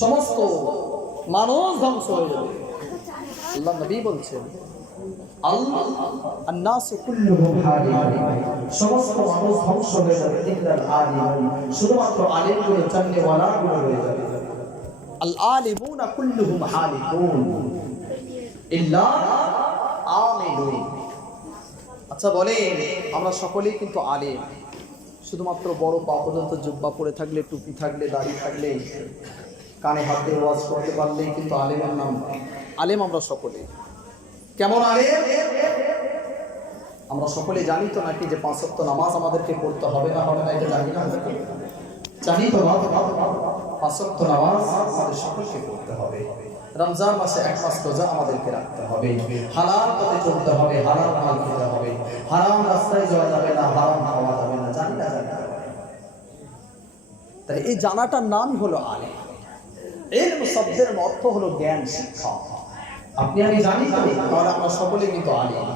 সমস্ত মানুষ ধ্বংস হয়ে যাবে। আল্লাহ নবী বলছেন আন-নাসু কুল্লুহুম হালিকুন, সমস্ত মানুষ ধ্বংস হয়ে যাবে ইল্লাল আলিম, শুধুমাত্র আলিমগুলো জান্নাতওয়ালাগুলো রয়ে যাবে। আল আলিমুনা কুল্লুহুম হালিকুন ইল্লা আমিলুন। আচ্ছা বলেন, আমরা সকলেই কিন্তু আলিম, শুধুমাত্র বড় পা পর্যন্ত জুব্বা পরে থাকলে, টুপি থাকলে, দাড়ি থাকলে, কানে হাতে ওয়াজ করতে পারলেই কিন্তু আলেমের নাম। আলেম আমরা সকলে। কেমন আলেম? আমরা সকলে জানি তো নাকি যে 5 ওয়াক্ত নামাজ আমাদেরকে পড়তে হবে না, হবে না, এটা জানি না? জানি তো না? 5 ওয়াক্ত নামাজ আমাদের সকলকে পড়তে হবে। রমজান মাসে 1 মাস রোজা আমাদেরকে রাখতে হবে। হালাল পথে চলতে হবে, হালাল মাল খেতে হবে, হারাম রাস্তায় যাওয়া যাবে না, হারাম খাওয়া যাবে না। জানি না? তাহলে এই জানাটার নামই হলো আলেম। ইলম শব্দের অর্থ হলো জ্ঞান, শিক্ষা। আপনি আমি জানি তাহলে আমরা সকলে কিন্তু আলিম।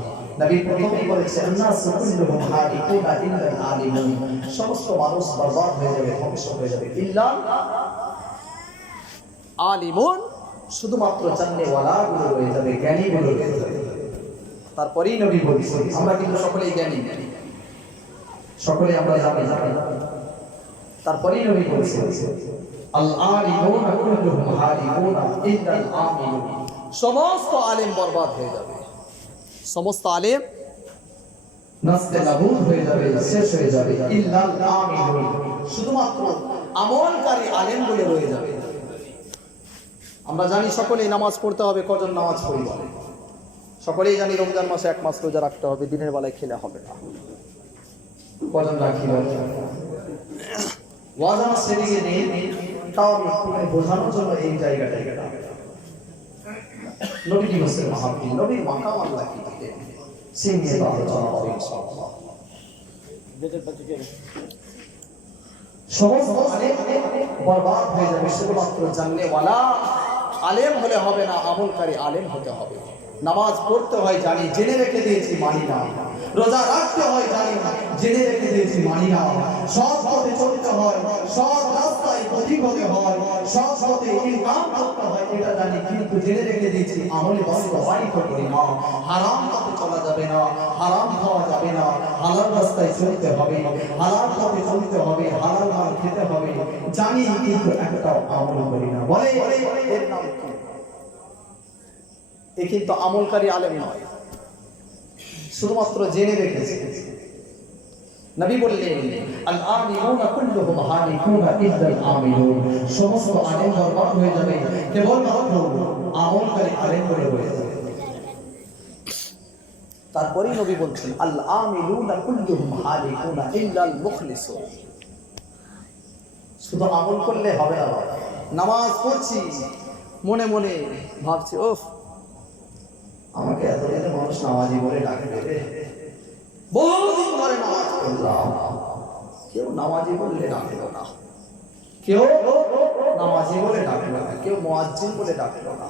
নবী প্রথমেই বলেছেন আন-নাসু কুল্লুহুম হালিকুনা ইল্লাল আলিমুন, সমস্ত মানুষ বরবাদ হয়ে যাবে, ধ্বংস হয়ে যাবে, ইল্লাল আলিমুন, শুধুমাত্র জান্নাতওয়ালাগুলো রয়ে যাবে, জ্ঞানীগুলো রয়ে যাবে। তারপরেই নবী বলেছেন, আমরা কিন্তু সকলেই জ্ঞানী, সকলে আমরা জানি। তারপরেই নবী বলেছেন আল আলিমুনা কুল্লুহুম হালিকুনা ইল্লাল আমিলুন, সমস্ত আলেম বরবাদ হয়ে যাবে, সমস্ত আলেম নাস্তে নাবুদ হয়ে যাবে, শেষ হয়ে যাবে, ইল্লাল আমিলুন, শুধুমাত্র আমলকারী আলেমগুলো রয়ে যাবে। আমরা জানি সকলেই নামাজ পড়তে হবে। কজন নামাজ পড়ি বলে? সকলেই জানি রমজান মাসে 1 মাস রোজা রাখতে হবে, দিনের বেলায় খেলে হবে না। কজন রাখি বলে? ওয়াজান সেদিকে নেই, তাও আমি বোঝানোর জন্য এই জায়গাটায় গেলাম। নবী দিবসের মাহফিল, নবীর মাকাম আল্লাহ কি দিলেন, সেই নিয়ে আলোচনা হবে ইনশাআল্লাহ। সমস্ত আলেম বরবাদ হয়ে যাবে, শুধুমাত্র জান্নাতওয়ালা আলেম হলে হবে না, আমলকারী আলেম হতে হবে। নামাজ পড়তে হয় জানি, জেনে রেখে দিয়েছি, মানি না। রোজা রাখতে হয় জানি, জেনে রেখে দিয়েছি, মানি না। সৎ পথে চলতে হয়, সৎ রাস্তায় পথিক হতে হয়, সৎ পথে ইনকাম করতে হয়, এটা জানি, কিন্তু জেনে রেখে দিয়েছি, আমলে বাস্তবায়িত করি না। হারাম পথে চলা যাবে না, হারাম খাওয়া যাবে না, হালাল রাস্তায় চলতে হবে, হালাল পথে চলতে হবে, হালাল মাল খেতে হবে, জানি, কিন্তু একটাও আমল করি না। বলে এর নাম কি? এ কিন্তু আমলকারী আলেম নয়, শুধুমাত্র জেনে রেখেছে। নবী বললেন আল আলিমুনা কুল্লুহুম হালিকুনা ইল্লাল আমিলুন, সমস্ত আলেম বরবাদ হয়ে যাবে, কেবলমাত্র আমলকারী আলেম রয়ে যাবে। তারপরেই নবী বলছেন আল আমিলুনা কুল্লুহুম হালিকুনা ইল্লাল মুখলিসুন, শুধু আমল করলে হবে না। নামাজ পড়ছি, মনে মনে ভাবছি ওফ, আমাকে এতদিনে মানুষ নামাজি বলে ডাকবে রে, বহুদিন ধরে নামাজ পড়লাম, কেউ নামাজি বললে ডাকলো না, কেউ নামাজি বলে ডাকলো না, কেউ মুয়াজ্জিন বলে ডাকলো না।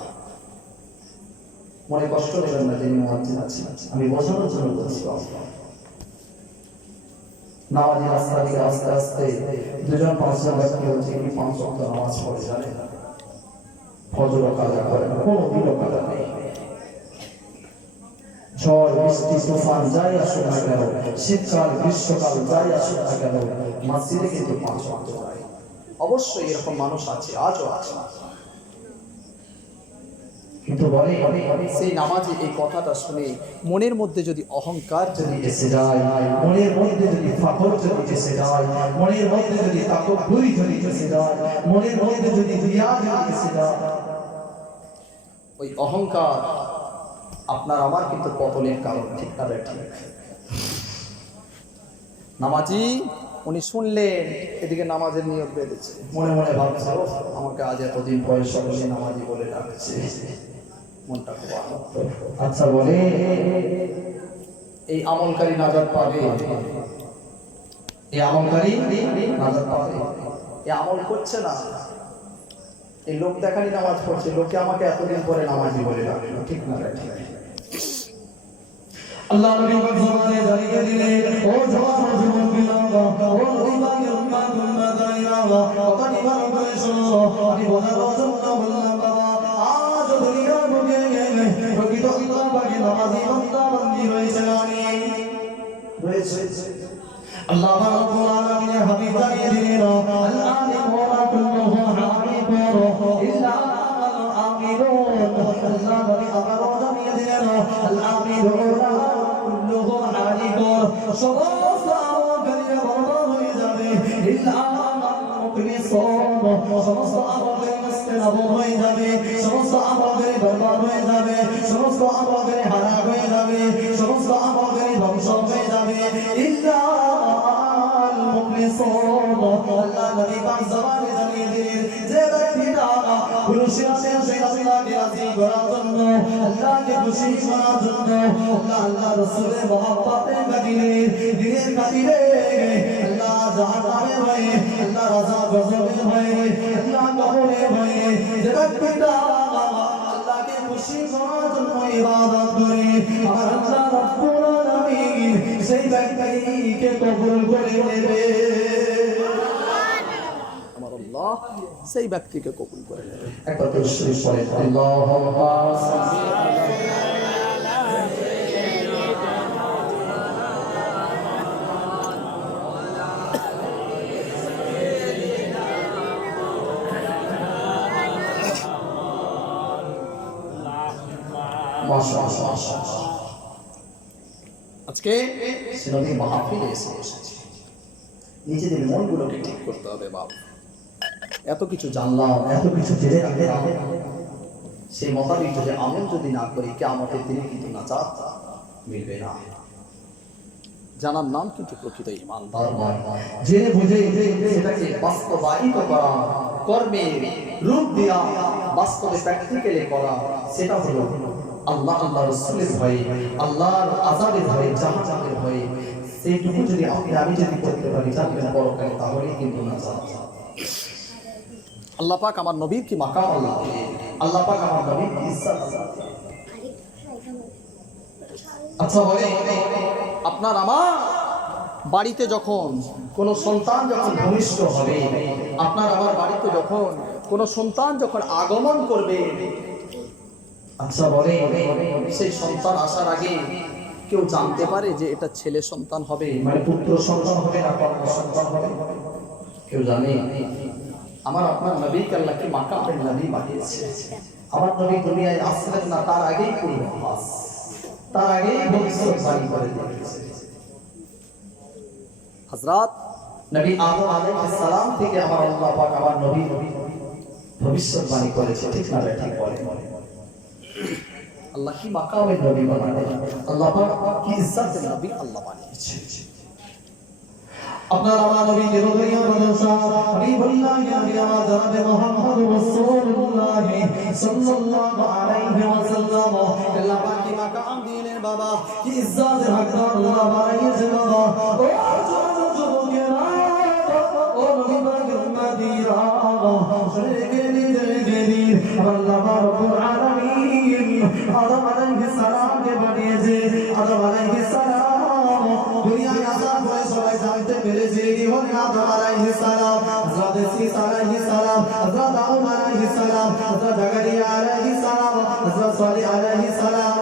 মনে কষ্ট নেবেন না, যিনি মুয়াজ্জিন আছেন, আমি বোঝানোর জন্য বলছি। নামাজি রাস্তা থেকে আস্তে আস্তে 2জন 5জন ব্যক্তি হচ্ছে কি 5 ওয়াক্ত নামাজ পড়ে জানে, ফজর কাজা করে না, কোনোদিনও কাজা নেই। ঝড় বৃষ্টি তুফান যাই আসুক না কেন, শীতকাল গ্রীষ্মকাল যাই আসুক না কেন, মসজিদে কিন্তু 5 ওয়াক্ত যায়। অবশ্যই এরকম মানুষ আছে, আজও আছে, কিন্তু বলে সেই নামাজে এই কথাটা শুনে মনের মধ্যে যদি অহংকার যদি এসে যায়, মনের মধ্যে যদি ফাখর যদি এসে যায়, মনের মধ্যে যদি তাকব্বুরি যদি এসে যায়, মনের মধ্যে যদি রিয়া যদি এসে যায়, ওই অহংকার আপনার আমার কিন্তু পতনের কারণ। ঠিক না? ঠিক। নামাজি উনি শুনলেন, এদিকে নামাজের নিয়ত বেঁধেছে, মনে মনে ভাবছে আমাকে আজ এতদিন পরে সকলে নামাজি বলে ডাকছে, মনটা খুব আনন্দ। আচ্ছা বলে এই আমলকারী নাজাত পাবে? এই আমলকারী নাজাত পাবে? এই আমল করছে না, এই লোক দেখানি নামাজ পড়ছে, লোকে আমাকে এতদিন পরে নামাজি বলে ডাকলো। ঠিক না? ঠিক। আল্লাহ নবী জমানে জানিয়ে দিলেন, ও জওয়ান যুবক বিনাবা, ও নবী পাকের উম্মত উম্মতাইনা, কথা নিবার করে শোনো, আমি বোঝানোর জন্য বললাম বাবা আজ দুনিয়ার বুকে প্রকৃত আল্লাহ পাকের নামাজি বান্দা বান্দি রয়েছে না নেই রয়েছে আল্লাহ রাব্বুল আলামিনের হাবিব জানিয়ে দিলেন আল আলিমুনা কুল্লুহুম হাবিবুন ইল্লা আল আমিরুন আল্লাহ নবী আবারও জানিয়ে দিলেন আল আমিরুনা কুল্লুহুম হাবিবুন সমস্ত আমলকারীরা বরবাদ হয়ে যাবে ইল্লা সমস্ত আমলকারী নাস্তেনাবুদ হয়ে যাবে সমস্ত আমলকারী বরবাদ হয়ে যাবে সমস্ত আমলকারী হারাম হয়ে যাবে সমস্ত আমলকারী ধ্বংস হয়ে যাবে ইল্লা আল মুখলিসুন আল্লাহ নবী পাক জবানে জানিয়ে দিলেন যে ব্যক্তিটা খুশি আছেন সেই আল্লাহকে রাজি করার জন্য আল্লাহকে খুশি করার জন্য আল্লাহ রাসূলের মহব্বতে কাটিয়ে দিনের কাটিয়ে আল্লাহ জাহান্নামের ভয়ে আল্লাহ রাজা গজবের ভয়ে আল্লাহ কবরের ভয়ে যে ব্যক্তিটা আল্লাহকে খুশি করার জন্য ইবাদত করে আর আল্লাহ রাব্বুল আলামিন সেই ব্যক্তিকে কবুল করে নেবে আমার আল্লাহ সেই ব্যক্তিকে কবুল করে নেবে একবার শরীফ পড়েন আল্লাহুম্মা সাল্লি আজকে সিনবী মাহফিলে এসেছি নিজেদের মনগুলোকে ঠিক করতে হবে বাবা এত কিছু জানলাম এত কিছু জেনে রাখলাম সেই মোতাবেক যদি আমল যদি না করি কিয়ামতের দিনে কিন্তু নাজাত মিলবে না জানার নাম কিন্তু প্রকৃত ঈমানদার নয় জেনে বুঝে সেটাকে বাস্তবায়িত করা কর্মের রূপ দেওয়া বাস্তবে প্র্যাকটিক্যালি করা সেটা হলো আল্লাহ আল্লাহ রাসূলের ভয়ে আল্লাহর আযাবের ভয়ে জাহান্নামের ভয়ে সেইটুকু যদি আমি যদি করতে পারি জানবেন পরকালে তাহলেই কিন্তু নাজাত আল্লাহ পাক আমার নবীর কি মাকাম আল্লাহ পাক আমার নবীর কি ইজ্জত আচ্ছা বলে আপনার আমার বাড়িতে যখন কোনো সন্তান যখন ভূমিষ্ঠ হবে আপনার আমার বাড়িতে যখন কোনো সন্তান যখন আগমন করবে আচ্ছা বলে সেই সন্তান আসার আগে কেউ জানতে পারে যে এটা ছেলে সন্তান হবে মানে পুত্র সন্তান হবে না কন্যা সন্তান হবে কেউ জানে আমার আপনার নবীকে আল্লাহ কি মাকামের নবী বানিয়েছে আমার নবী দুনিয়ায় আসলেন না তার আগেই পূর্বাভাস তার আগেই ভবিষ্যৎবাণী করে দিয়েছে হযরত নবী আদম আলাইহিস সালাম থেকে আমার আল্লাহ পাক আমার নবী ভবিষ্যৎবাণী করেছে ঠিক না ঠিক বলে আল্লাহ কি মাকামের নবী বানালেন আল্লাহ পাক কি ইজ্জতের নবী আল্লাহ বানিয়েছে আপনার আমার নবী নিরবধিক প্রশংসা হাবিবুল্লাহ নবী আমার জনাবে মুহাম্মদ রাসূলুল্লাহ সাল্লাল্লাহু আলাইহি ওয়াসাল্লাম আল্লাহ পাক কি মাকাম দিলেন বাবা কি ইজ্জতের হকদার আল্লাহ বানিয়েছে বাবা ও যুবকেরা ও নবী পাকের উম্মতিরা শুনে গেলি আল্লাহ রাব্বুল আলামিন আদম আলাইহিস সালাম কে বানিয়েছে আদম আলাইহিস সালাম দুনিয়ায় আসার পরে সবাই জানতে পেরেছে কি হলো আদম আলাইহিস সালাম হযরত ঈসা আলাইহিস সালাম হযরত দাউদ আলাইহিস সালাম হযরত জাকারিয়া আলাইহিস সালাম হযরত সালেহ আলাইহিস সালাম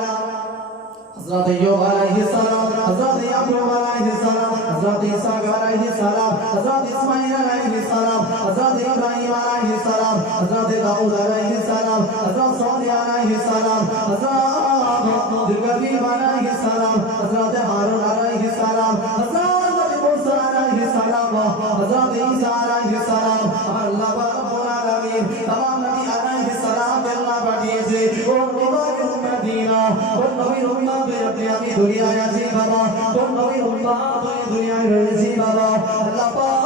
হযরত আইয়ুব আলাইহিস সালাম হযরত ইয়াকুব আলাইহিস সালাম হযরত ঈসা আলাইহিস সালাম হযরত ইসমাঈল আলাইহিস সালাম হযরত ইব্রাহিম আলাইহিস সালাম হযরত দাউদ আলাইহিস সালাম হযরত সালেহ আলাইহিস সালাম হযরত ইব্রাহিম আলাইহিস সালাম হযরত হারুন আলাইহিস সালাম হযরত মুসা আলাইহিস সালাম হযরত ঈসা আলাইহিস সালাম আল্লাহ রাব্বুল আলামিন तमाम নবী আলাইহিস সালাম আল্লাহ পাঠিয়েছে ও নবী মদিনা ও নবী উম্মত আমি দুনিয়ায় আছি বাবা ও নবী উম্মত দুনিয়ায় রয়েছি বাবা আল্লাহ পাক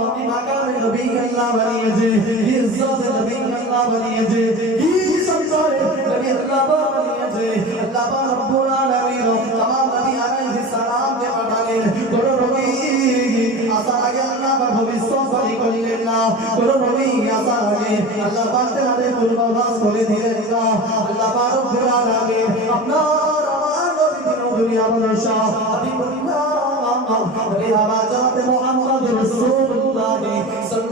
নবী মাকামে নবী আল্লাহ বানিয়েছে ইজ্জত নবী আল্লাহ বানিয়েছে কি সংসারে নবী আল্লাহ বানিয়েছে আল্লাহ পাক রব্বুল আলামিন तमाम নবী আলাইহিস সালাম কে পাঠালেন কোন নবী আসার আগে আল্লাহ পাক ভবিষ্যৎবাণী করলেন না কোন নবী আসার আগে আল্লাহ পাক তাদের পূর্বাভাস করে দিলেন না আল্লাহ পাক রব্বুল আলামিন আপনার আমার নবী দুনিয়া ভরসা হাবিবুল্লাহ নবী আমার জানাতে মুহাম্মদ রাসূলুল্লাহ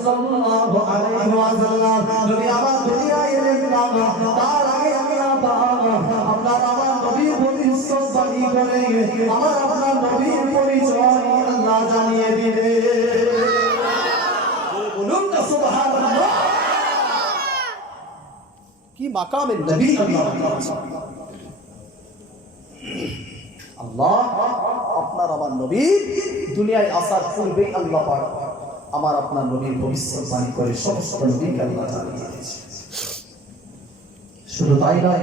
সাল্লাল্লাহু আলাইহি ওয়াসাল্লাম নবী আমার দুনিয়ায় এলেন না, তার আগে আমি আপনার আমার নবীর ভবিষ্যৎবাণী করে আমার আপনার নবীর পরিচয় আল্লাহ জানিয়ে দিলেন। বলুন না সুবহানাল্লাহ। কি মাকামে নবী আল্লাহ আপনার আমার নবী দুনিয়ায় আসার পূর্বেই আল্লাহ পাক আমার আপনার নবীর ভবিষ্যৎবাণী করে সমস্ত নবীকে আল্লাহ জানিয়ে দিয়েছে। শুধু তাই নয়,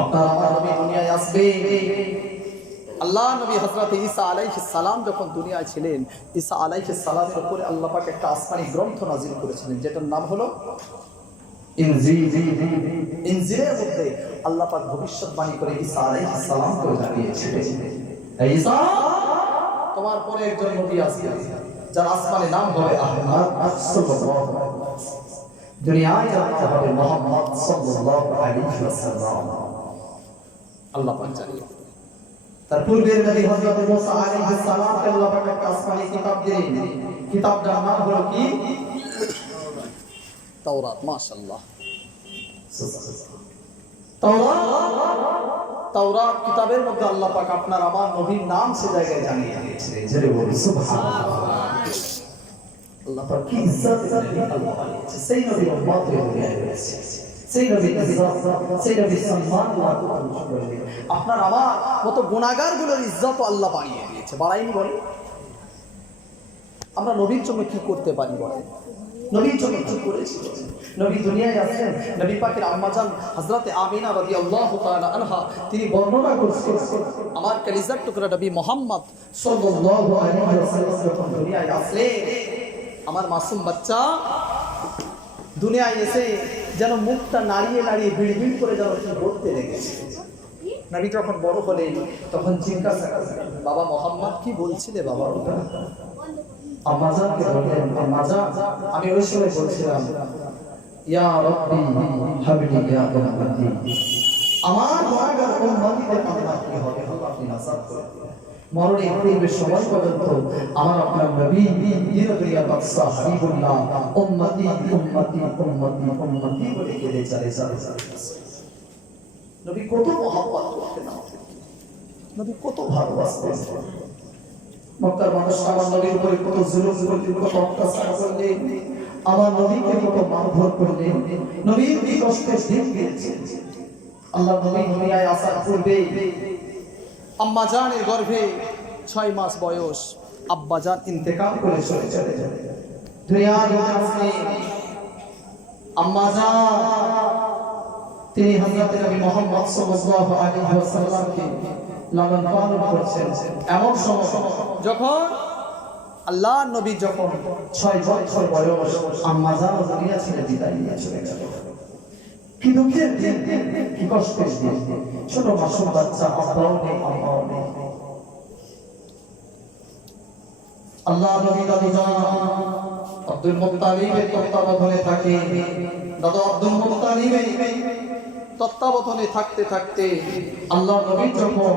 আপনার আমার নবী দুনিয়ায় আসবে। আল্লাহ নবী হযরত ঈসা আলাইহিস সালাম যখন দুনিয়ায় ছিলেন, ঈসা আলাইহিস সালামের উপরে আল্লাহ পাক একটা আসমানি গ্রন্থ নাযিল করেছিলেন, যেটার নাম হলো ইনজিল। ইনজিলের মধ্যে আল্লাহ পাক ভবিষ্যৎবাণী করে ঈসা আলাইহিস সালামকে জানিয়েছিলেন, ঈসা তোমার পরে একজন নবী আসবে যার আসমানে নাম হবে আহমদ সাল্লাল্লাহু আলাইহি ওয়াসাল্লাম, দুনিয়ায় যার নাম হবে মুহাম্মদ সাল্লাল্লাহু আলাইহি ওয়াসাল্লাম। আল্লাহ পাক জানিয়ে তার পূর্বের নবী হযরত মুসা আলাইহিস সালামকে আল্লাহ পাক একটা আসমানি কিতাব দিলেন, কিতাবটার নাম হলো কি? তাওরাত। মাশাআল্লাহ, তাওরাত কিতাবের মধ্যে আল্লাহ পাক আপনার আমার নবীর নাম সে জায়গায় জানিয়ে দিয়েছিলেন। জোরে বলুন সুবহানাল্লাহ। আল্লাহ পাক কি ইজ্জত আল্লাহ বানিয়েছে, সেই নবীর উম্মত হয়ে গেছে, সেই নবীর ইজ্জত, সেই নবীর সম্মান আপনার আমার মতো গুনাহগারগুলোর ইজ্জত আল্লাহ বাড়িয়ে দিয়েছে। বাড়াইনি বলে? আমরা নবীর জন্য কি করতে পারি বলে? নবীর জন্য কি করেছি? নবী দুনিয়ায় আসেন, নবী পাকের আম্মাজান হযরতে আমিনা রাদিয়াল্লাহু তাআলা আনহা তিনি বর্ণনা করছেন, আমার কলিজার টুকরা নবী মুহাম্মদ সাল্লাল্লাহু আলাইহি ওয়াসাল্লাম যখন দুনিয়ায় আসলেন, আমার মাসুম বাচ্চা দুনিয়ায় এসে যেন মুখটা নাড়িয়ে নাড়িয়ে বিড়বিড় করে যেন কি বলতে লেগেছে। নবী যখন বড় হলেন তখন জিজ্ঞাসা করলেন, বাবা মুহাম্মদ কি বলছিলে বাবা? আম্মাজানকে বললেন, আম্মাজান আমি ওই সময় বলছিলাম, ইয়া রাব্বি হাবলি ইয়া উম্মতি, আমার গুনাহগার উম্মতিদের আল্লাহ কি হবে আল্লাহ আপনি নাসাব করে দিন। মরণের পূর্বে সময় পর্যন্ত আমার আপনার নবী দিনদুনিয়া বাদশা হাবিবুল্লাহ উম্মতি উম্মতি উম্মতি উম্মতি বলে কেঁদে চালিয়ে নবী কত মহব্বত করতেন, নবী কত ভালোবাসতেন। মক্কার মানুষ আমার নবীর উপরে কত জুলুম করলেন, কত অত্যাচার করলেন, আমার নবীকে কত মারধর করলেন, নবীর কি কষ্টের দিন গিয়েছে। আল্লাহ নবী দুনিয়ায় আসার পূর্বে আম্মা জানের গর্ভে 6 মাস বয়স আব্বা জান ইন্তেকাল করে চলে যান। দুনিয়ায় আসলেন আম্মা জান, তিনি হযরত নবী মুহাম্মদ সাল্লাল্লাহু আলাইহি ওয়াসাল্লামকে লালন পালন করছেন। এমন সময় যখন আল্লাহ নবী যখন 6 বছর বয়স আম্মা জান দুনিয়া ছেড়ে বিদায় নিয়ে চলে গেল। কি দুঃখের দিন, কি কষ্টের দিন। ছোট মাসুম বাচ্চা, আব্বাও নেই আম্মাও নেই। আল্লাহ নবী দাদু জান আব্দুল মুত্তালিবের তত্ত্বাবধানে থাকে। দাদু আব্দুল মুত্তালিবের তত্ত্বাবধানে থাকতে থাকতে আল্লাহ নবী যখন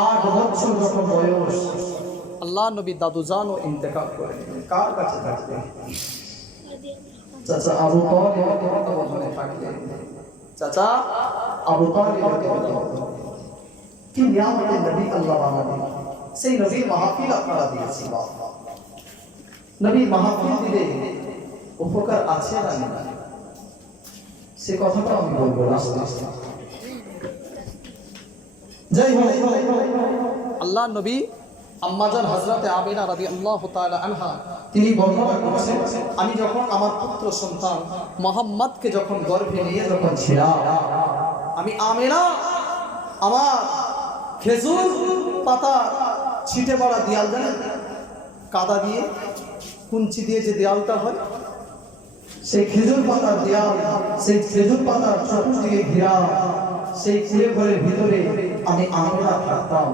8 বছর যখন বয়স আল্লাহ নবী দাদু জানও ইন্তেকাল করে। কার কাছে থাকতেন? চাচা আবু তালিবের তত্ত্বাবধানে থাকতেন। চাচা আবু তালিবের তত্ত্বাবধানে। কি নিয়ামতের নবী আল্লাহ বানালেন, সেই নবীর মাহফিল আপনারা দিয়েছেন। নবীর মাহফিল দিলে উপকার আছে না না সে কথাটা আমি বলবো না। যাই হোক, আল্লাহ নবী আম্মাজান হযরতে আমিনা রাদিয়াল্লাহু তাআলা আনহা তিনি বর্ণনা করেছেন, আমি যখন আমার পুত্র সন্তান মুহাম্মদকে যখন গর্ভে নিয়ে যখন ছিলাম, আমি আমিনা আমার খেজুর পাতা ছিটে পড়া দেয়াল জানেন, কাদা দিয়ে কুঞ্চি দিয়ে যে দেয়ালটা হয়, সেই খেজুর পাতার দেয়াল, সেই খেজুর পাতার চতুর্দিকে ঘেরা সেই কুড়ে ঘরের ভিতরে আমি আমিনা থাকতাম।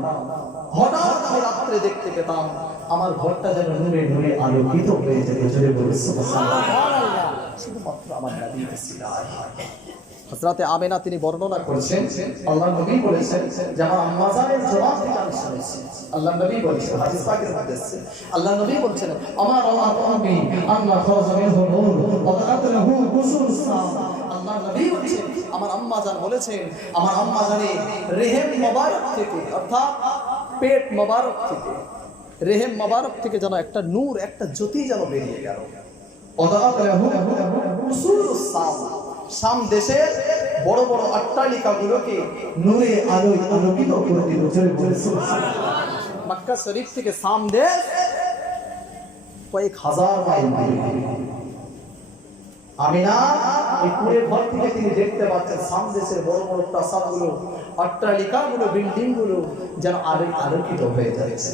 হঠাৎ আমি রাত্রে দেখতে পেতাম আমার ঘরটা যেন নূরে নূরে আলোকিত হয়ে যেত। জোরে বলে সুবহানাল্লাহ। শুধুমাত্র আমার নবী রাসূলুল্লাহ হযরতে আমেনা তিনি বর্ণনা করেছেন, আল্লাহর নবী বলেছেন যে আমার আম্মা জানের জবান থেকে আমি শুনেছি। আল্লাহর নবী বলেছেন, হাদিস পাকের মধ্যে আছে, আল্লাহর নবী বলেছেন আমার আম্মি আম্মা খাযামিল হুনুর ওয়া তাআতলাহু কুসুস সাম। আল্লাহর নবী বলেছেন আমার আম্মা জান বলেছেন, আমার আম্মা জানে রেহেম মোবারক থেকে, অর্থাৎ পেট মোবারক থেকে, রেহেম মোবারক থেকে যেন একটা নূর, একটা জ্যোতি যেন বেরিয়ে গেল। শাম দেশের বড় বড় অট্টালিকাগুলোকে নূরে আলোয় আলোকিত করে দিল। মক্কা শরীফ থেকে শাম দেশ কয়েক হাজার মাইল। আমিনা এই কুড়ে ঘর থেকে তিনি দেখতে পাচ্ছেন শাম দেশের বড় বড় প্রাসাদগুলো, অট্টালিকাগুলো, বিল্ডিংগুলো যেন আলোয় আলোকিত হয়ে যাচ্ছে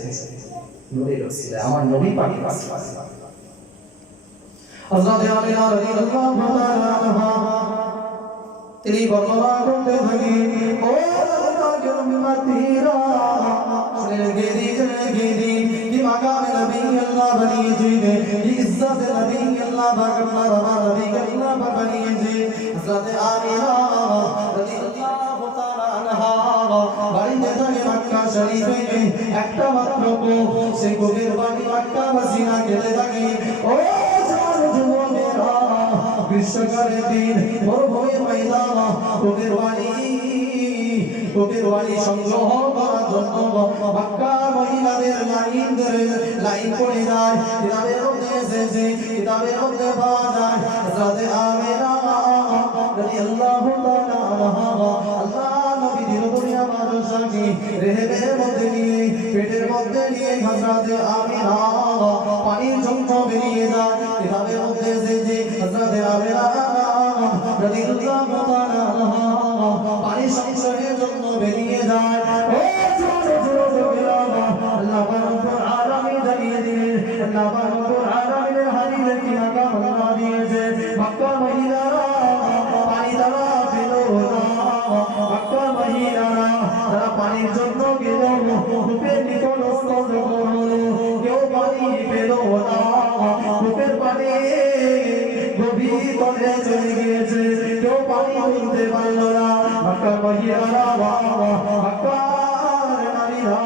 নূরের ওসিলায়। আমার নবী পাকের ওসিলায় হযরত আমিনা রাদিয়াল্লাহু তাআলা আনহা তিনি বর্ণনা করতে থাকেন, ও পাকের উম্মতিরা শুনে গেদি কি মাকাম নবী আল্লাহ বানিয়েছে, কি ইজ্জত নবী আল্লাহ পাক নবী আল্লাহ বানিয়েছে। হযরত আমিনা রাদিয়াল্লাহু তাআলা আনহা বাড়িতে থাকে মক্কা শরীফে একটা মাত্র কূপ, সেই কূপের পানি মক্কাবাসীরা খেতে থাকে। ও গ্রীষ্মকালের দিন মরুভূমির ময়দান, কূপের পানি সংগ্রহ করার জন্য মক্কা মহিলাদের লাইন পড়ে যায়। কিতাবের মধ্যে এসেছে, কিতাবের মধ্যে পাওয়া যায় হযরত আমিনা রাদিয়াল্লাহু তাআলা আনহা আল্লাহ নবী দুনিয়া মানুষকে রেহেমের মধ্যে নিয়ে, পেটের মধ্যে নিয়ে হযরত আমিনা পানির জন্য বেরিয়ে যায়। কিতাবের মধ্যে এসেছে হযরত আমিনা রাদিয়াল্লাহু তাআলা আনহা পানি সংগ্রহের জন্য বেরিয়ে যায়। ও আল্লাহ রব্বুল আলামিন জানিয়ে দিলেন, আল্লাহ রব্বুল আলামিনের হাদিসে কি মাকাম আল্লাহ দিয়েছে, মক্কা মহিলারা পানি দ্বারা পেল না, মক্কা মহিলারা তারা পানির জন্য গেল, কূপের নিকটস্থ হলো, কেউ পানি পেল না, কূপের পানি গভীর তলে চলে গিয়েছে, কেউ পানি তুলতে পারল না। মক্কা মহিলারা মক্কার নারীরা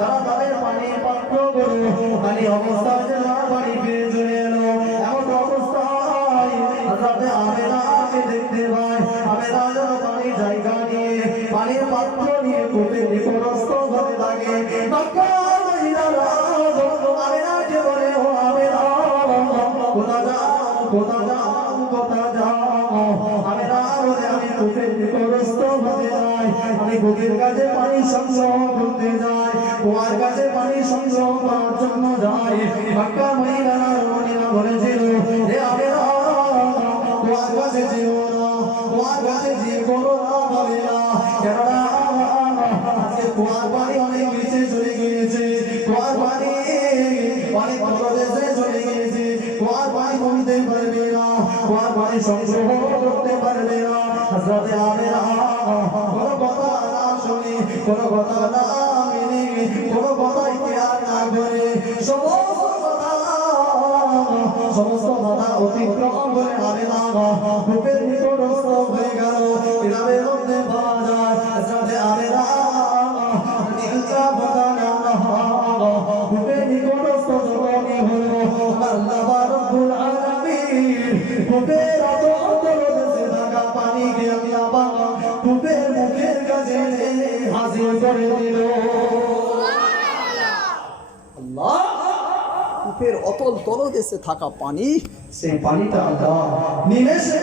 তারা তাদের পানির পাত্রগুলো খালি অবস্থায় বাড়ি ফিরে চলে এলো। এমন অবস্থায় হযরত আমিনাকে দেখতে পায়, আমিনা যেন পানির জায়গা নিয়ে, পানির পাত্র নিয়ে কূপের নিকটস্থ হতে থাকে। মক্কার মহিলারা আমিনাকে বলে, ও আমিনা কোথা যাও, কোথা যাও, কোথা যাও? আমিনা বলে আমি কূপের নিকটস্থ হতে যাই, আমি কূপের কাছে পানি সংগ্রহ করতে যাই, কুয়ার কাছে পানি সংগ্রহ করার জন্য যাই। মক্কার মহিলারা বলেছিল, হে আমিনা কুয়ার কাছে যেও না, কুয়ার কাছে যেয়ে করো না, বলে না, কেননা আজকে কুয়ার পানি অনেক নিচে চলে গিয়েছে, কুয়ার পানি অনেক তলদেশে চলে গিয়েছে, কুয়ার পানি কমতে পারবে না, কুয়ার পানি সংগ্রহ করতে পারবে না। হযরত আমিনা কোনো কথা না শুনে, কোনো কথা না মেনে, কোনো কথাই খেয়াল না করে সমস্ত কথা অতিক্রম করে আমিনা কূপের নিকটস্থ হয়ে গেল। কিতাবের মধ্যে পাওয়া যায় হযরত আমিনা রাদিয়াল্লাহু তাআলা আনহা কূপের নিকটস্থ যখনই হলো, আল্লাহ রাব্বুল আলামিন কূপের অতলদেশে থাকা পানিকে আল্লাহ কূপের মুখের কাছে হাজির করে দিল। আল্লাহ কূপের অতল তলদেশে থাকা পানি, সেই পানিটা আল্লাহ নিমেষে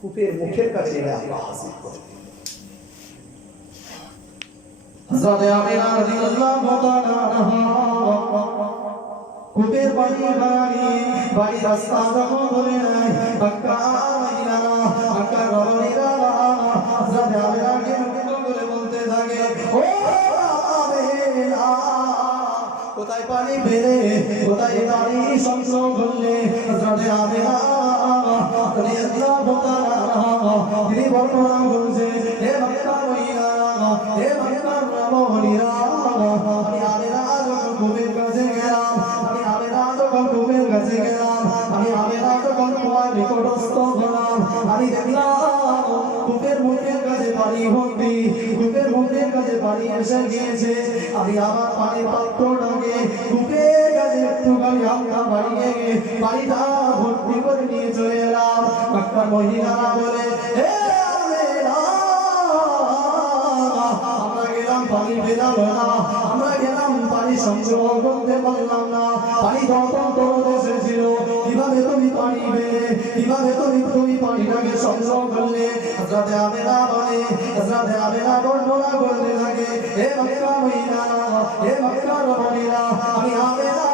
কূপের মুখের কাছে আল্লাহ হাজির করে দিল। হযরত আমিনা রাদিয়াল্লাহু তাআলা আনহা কূপের পানি বাড়ি রাস্তা যখন ধরে নেয়, মক্কা মহিলারা, মক্কার রমণীরা হযরত আমিনাকে মুগ্ধ করে বলতে থাকে, ও আমিনা কোথায় পানি পেলে, কোথায় পানি সংগ্রহ করলে? হযরত আমিনা রাদিয়াল্লাহু তাআলা আনহা তিনি বর্ণনা করছেন, হে মক্কা মহিলারা, হে মক্কার রমণীরা, আমি আমিনা যখন কূপের কাছে গেলাম, আমি আমিনা যখন কূপের কাছে গেলাম, আমি আমিনা যখন কুয়ার নিকটস্থ হলাম, আমি দেখলাম বুকের মুখের কাছে পানি ভর্তি, বুকের মুখের কাছে পানি এসে গিয়েছে। আমি আমার পানির পাত্রটাকে বুকের কাছে একটুখানি হালকা বাড়িয়ে পানিটা ভর্তি করে নিয়ে চলে এলাম। মক্কার মহিলারা বলে, আমরা গেলাম পানি পেলাম না, আমরা গেলাম পানি সংগ্রহ করতে পারলাম না, পানি তখন এসেছিল, কিভাবে তুমি পানি পেলে, কিভাবে তুমি পানিটাকে সংগ্রহ করলে? হযরতে আমেনা বলে, হযরতে আমেনা বর্ণনা করতে লাগে, হে মক্কার মহিলারা, হে মক্কার মহিলা, আমি আমেনা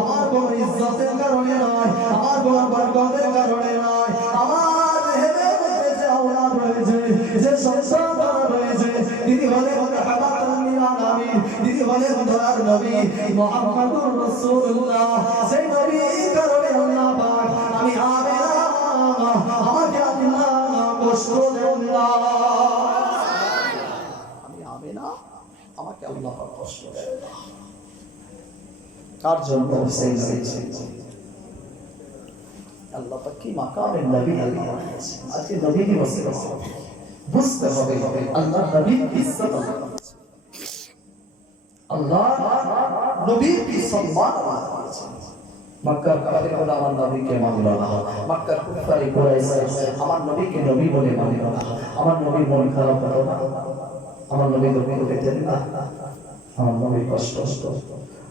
আমার কোনো ইজ্জতের কারণে নয়, আমার কোনো বরকতের কারণে নয়, আমার রেহেমের মধ্যে যে আওলাদ রয়েছে, যে সন্তান রয়েছে, তিনি হলেন রাহমাতুল লিল আলামিন, তিনি হলেন দয়ার নবী মুহাম্মদুর রাসূলুল্লাহ। সেই নবীর কারণে আল্লাহ পাক আমি আমেনা, আমাকে আল্লাহ কষ্ট দেন না, আমি আমেনা, আমাকে আল্লাহ পাক কষ্ট দেন না। কার জন্য? সেই নবী। আল্লাহ পাক কি মাকামের নবী আল্লাহ বানিয়েছে। আজকে নবী দিবস বুঝতে হবে আল্লাহ নবীর ইজ্জত আল্লাহ নবীর কি সম্মান দিয়েছে। মক্কার কাফিররা আমার নবীকে মানল না, মক্কার কুফারি কুরাইশ আমার নবীকে নবী বলে মানল না। আমার নবী মন খারাপ হলো না, আমার নবী দুঃখ পেতেন না, আমার নবী কষ্ট।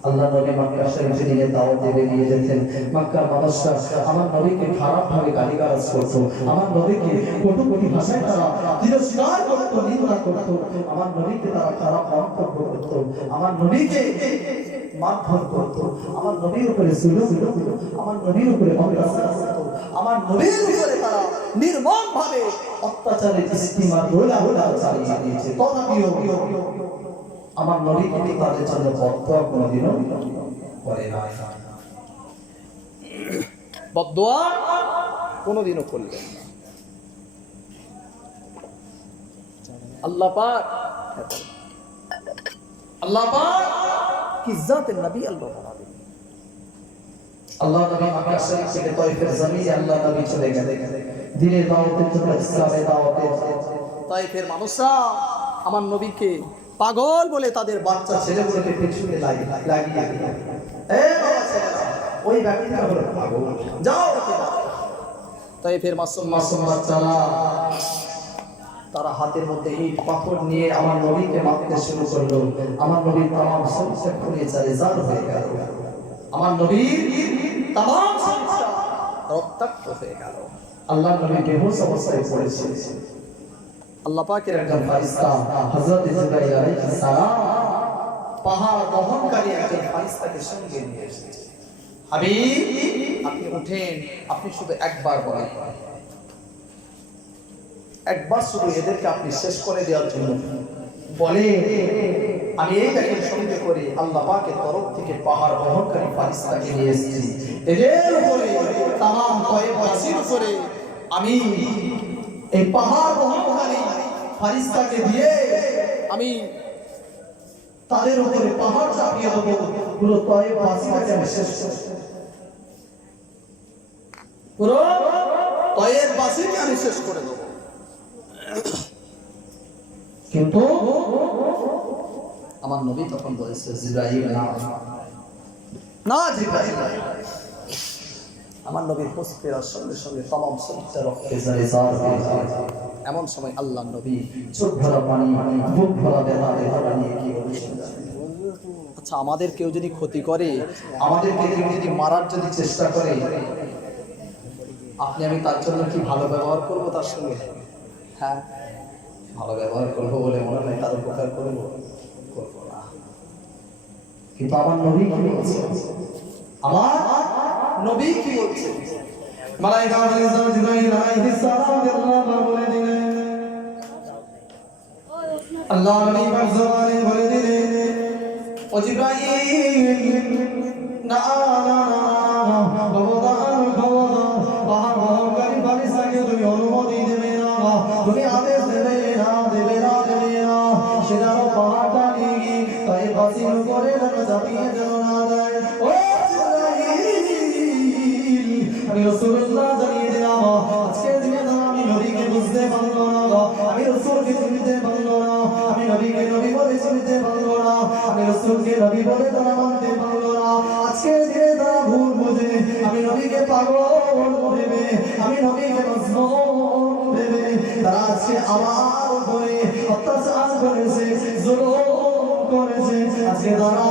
আল্লাহ নবী মক্কা শরীফে নিয়ে দাওয়াতে বেরিয়ে যেতেন। মক্কার মানুষরা আমার নবীকে খারাপ ভাবে গালিগালাজ করত, আমার নবীকে কটুকটি ভাষায় তারা তিরস্কার করত, নিন্দা করত, আমার নবীকে তারা খারাপ মন্তব্য করত, আমার নবীকে মারধর করত, আমার নবীর উপরে জুলুম করত, আমার নবীর উপরে অত্যাচার করত, আমার নবীর উপরে তারা নির্মম ভাবে অত্যাচারের ইস্তিমার রোলা চালিয়ে দিয়েছে। তথাপিও আমার নবী কিন্তু তাদের জন্য বদদোয়া কোনোদিনও করে নাই, বদদোয়া কোনোদিনও করলেন না। আল্লাহ পাক কি জাতের নবী আল্লাহ বানাবেন। আল্লাহ নবী মক্কা শরীফ থেকে তায়েফের জমিনে আল্লাহ নবী চলে গেলেন দ্বীনের দাওয়াতের জন্য, ইসলামের দাওয়াতের। তায়েফের মানুষরা আমার নবীকে পাগল বলে তাদের বাচ্চা ছেলেগুলোকে পেছনে লাগিয়ে ওই ব্যক্তিটা হলো পাগল, যাও তায়েফের মাসুম বাচ্চারা তারা হাতের মধ্যে ইট পাথর নিয়ে আমার নবীকে মারতে শুরু করলো। আমার নবীর তামাম শরীর খুলে জারেজার হয়ে গেল, আমার নবীর তামাম শরীর রক্তাক্ত হয়ে গেল। আল্লাহ নবী বেহুশ অবস্থায় পড়েছে। আল্লাহ পাকের একজন ফেরেশতা হযরত জিবরাইল আলাইহিস সালাম পাহাড় দহনকারী একজন ফেরেশতাকে সঙ্গে নিয়ে এসেছে। হাবিব, আপনি উঠেন, আপনি শুধু একবার বলেন, একবার শুধু এদেরকে আপনি শেষ করে দেওয়ার জন্য বলে, আমি এই দেখেন সঙ্গে করে আল্লাহ পাকের তরফ থেকে পাহাড় দহনকারী ফেরেশতাকে নিয়ে এসেছি। এদের উপরে তামাম তায়েফবাসীর উপরে আমি এই পাহাড় দহনকারী ফেরেশতাকে দিয়ে আমি তাদের উপরে পাহাড় চাপিয়ে দেবো, পুরো তায়েফবাসীকে আমি শেষ করব, পুরো তায়েফবাসীকে আমি শেষ করে দেবো। কিন্তু আমার নবী তখন বলেছে, জিবরাইল না জিবরাইল। আমার নবীর উপস্থিতির সঙ্গে সঙ্গে तमाम শরীরটা রক্তে জারেজার হয়ে যায়। এমন সময় আল্লাহ নবী চোখ ভরা পানি, বুক ভরা ব্যথা নিয়ে কি বলেছেন? আচ্ছা, আমাদের কেউ যদি ক্ষতি করে, আমাদেরকে কেউ যদি মারার যদি চেষ্টা করে, আপনি আমি তার জন্য কি ভালো ব্যবহার করব তার সঙ্গে? হ্যাঁ, ভালো ব্যবহার করবো বলে মনে হয় তার উপকার করবো, করবো না। কিন্তু আমার নবী কি বলছে? আমার নবী কি বলছে? মালায়েকা জিবরাইল আলাইহিস সালাম আল্লাহ বলে দিলেন, আল্লাহ নবী বারজানে বলে দিলেন, ও জিবরাইল না তুমি অনুমতি দেবে না, তুমি আদেশ দেবে না, সে যেন পাহাড়টা নিয়ে তায়েফবাসীর উপরে যেন চাপিয়ে যেন না দেয়। ও জিবরাইল, আমি রাসূলুল্লাহ জানিয়ে দিলাম রাসূলকে নবী বলে তারা মানতে পারলো না। আজকে যে তারা ভুল বুঝে আমি নবীকে পাগল ভেবে, আমি নবীকে মজনুন ভেবে তারা আজকে আমার উপরে অত্যাচার করেছে, জুলুম করেছে। আজকে তারা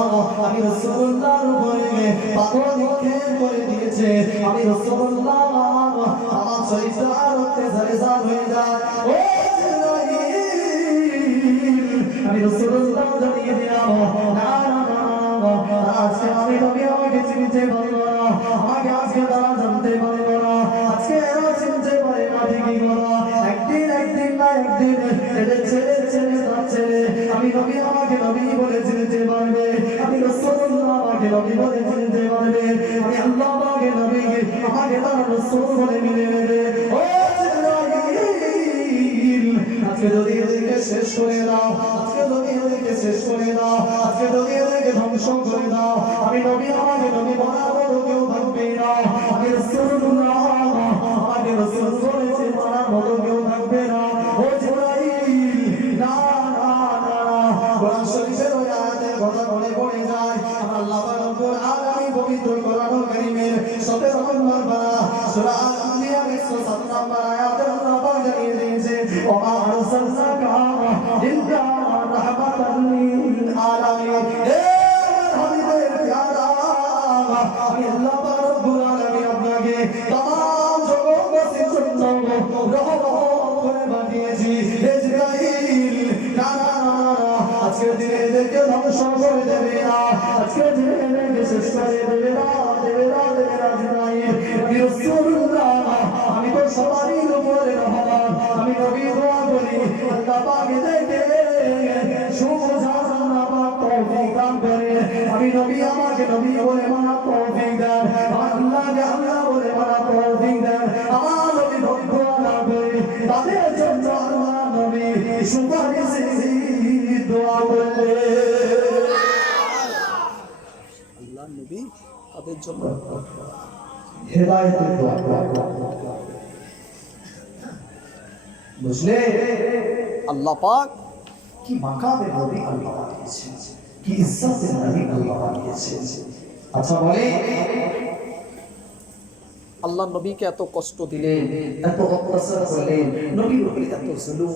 আমি রাসূলুল্লাহর উপরে পাথর নিক্ষেপ করে দিয়েছে। আমি রাসূলুল্লাহ আমার চরিত্র আরতে জারেজার হয়ে যায়। ও আমি রাসূলুল্লাহ জানিয়ে দিলাম, না না না, আজকে আমি নবী আমাকে চিনতে পারলো না, আমাকে আজকে তারা জানতে পারলো না, আজকে এরা চিনতে পারে না ঠিকই বলা। একদিন না একদিন ছেলে তার ছেলে আমি নবী আমাকে নবী বলে চিনতে পারবে, আমি রাসূলুল্লাহ আমাকে নবী বলে চিনতে পারবে, আমি আল্লাহ আমাকে নবী আমাকে তার রাসূল বলে মেনে নেবে। ও আজকে যদি এদেরকে শেষ করে দাও, আজকে যদি এদেরকে শেষ করে দাও, আজকে যদি এদেরকে ধ্বংস করে দাও, আমি নবী আমাকে নবী বলার মতো কেউ থাকবে না। আমি রাসূলুল্লাহ আমাকে রাসূল বলেছে মানার মতো কেউ থাকবে না। ও জিবরাইল, না না না, কোরআন শরীফের ওই আয়াতের কথা মনে পড়ে যায়। আল্লাহ রব্বুল আলামিন পবিত্র কোরআনুল কারীমের 17 নম্বর পারা সূরা আল-আনবিয়া 107 নম্বর আয়াতে আল্লাহ পাক জানিয়ে দিয়েছে, ওয়া আরসালনাকা ইল্লা রাহমাতাল লিল আলামিন। হে হাবিবের প্যারা, আমি আল্লাহ পাক রব্বুল আলামিন আপনাকে तमाम জগৎবাসীর জন্য রহমত করে পাঠিয়েছি। হে জিবরাইল, না না না, আজকের দিনে এদেরকে ধ্বংস করে দেবে না, আজকের দিনে এদেরকে শেষ করে দেবে না, দেবে না, দেবে না জিবরাইল। আমি রাসূলুল্লাহ, আমি তো সবারই উপরে রহমান, আমি নবী দোয়া করি আল্লাহ পাক এদেরকে সুবহানাল্লাহ পাক তৌফিক দান করে। আমি নবী আমাকে নবী বলে মানা তৌফিক দেন, আল্লাহকে আল্লাহ বলে মানা তৌফিক দেন। আমার নবী দোয়া না করে তাদের জন্য আল্লাহ নবী সুপারিশে দোয়া করলে আল্লাহ নবী তাদের জন্য হেদায়েতের দোয়া বুঝলে? আল্লাহ পাক কি মাকামে নবী আল্লাহ পাঠিয়েছেন, কি ইজ্জতের নবী আল্লাহ পাঠিয়েছেন। আচ্ছা বলে, আল্লাহ নবীকে এত কষ্ট দিলেন, এত অত্যাচার করলেন, নবীর উপরে এত জুলুম,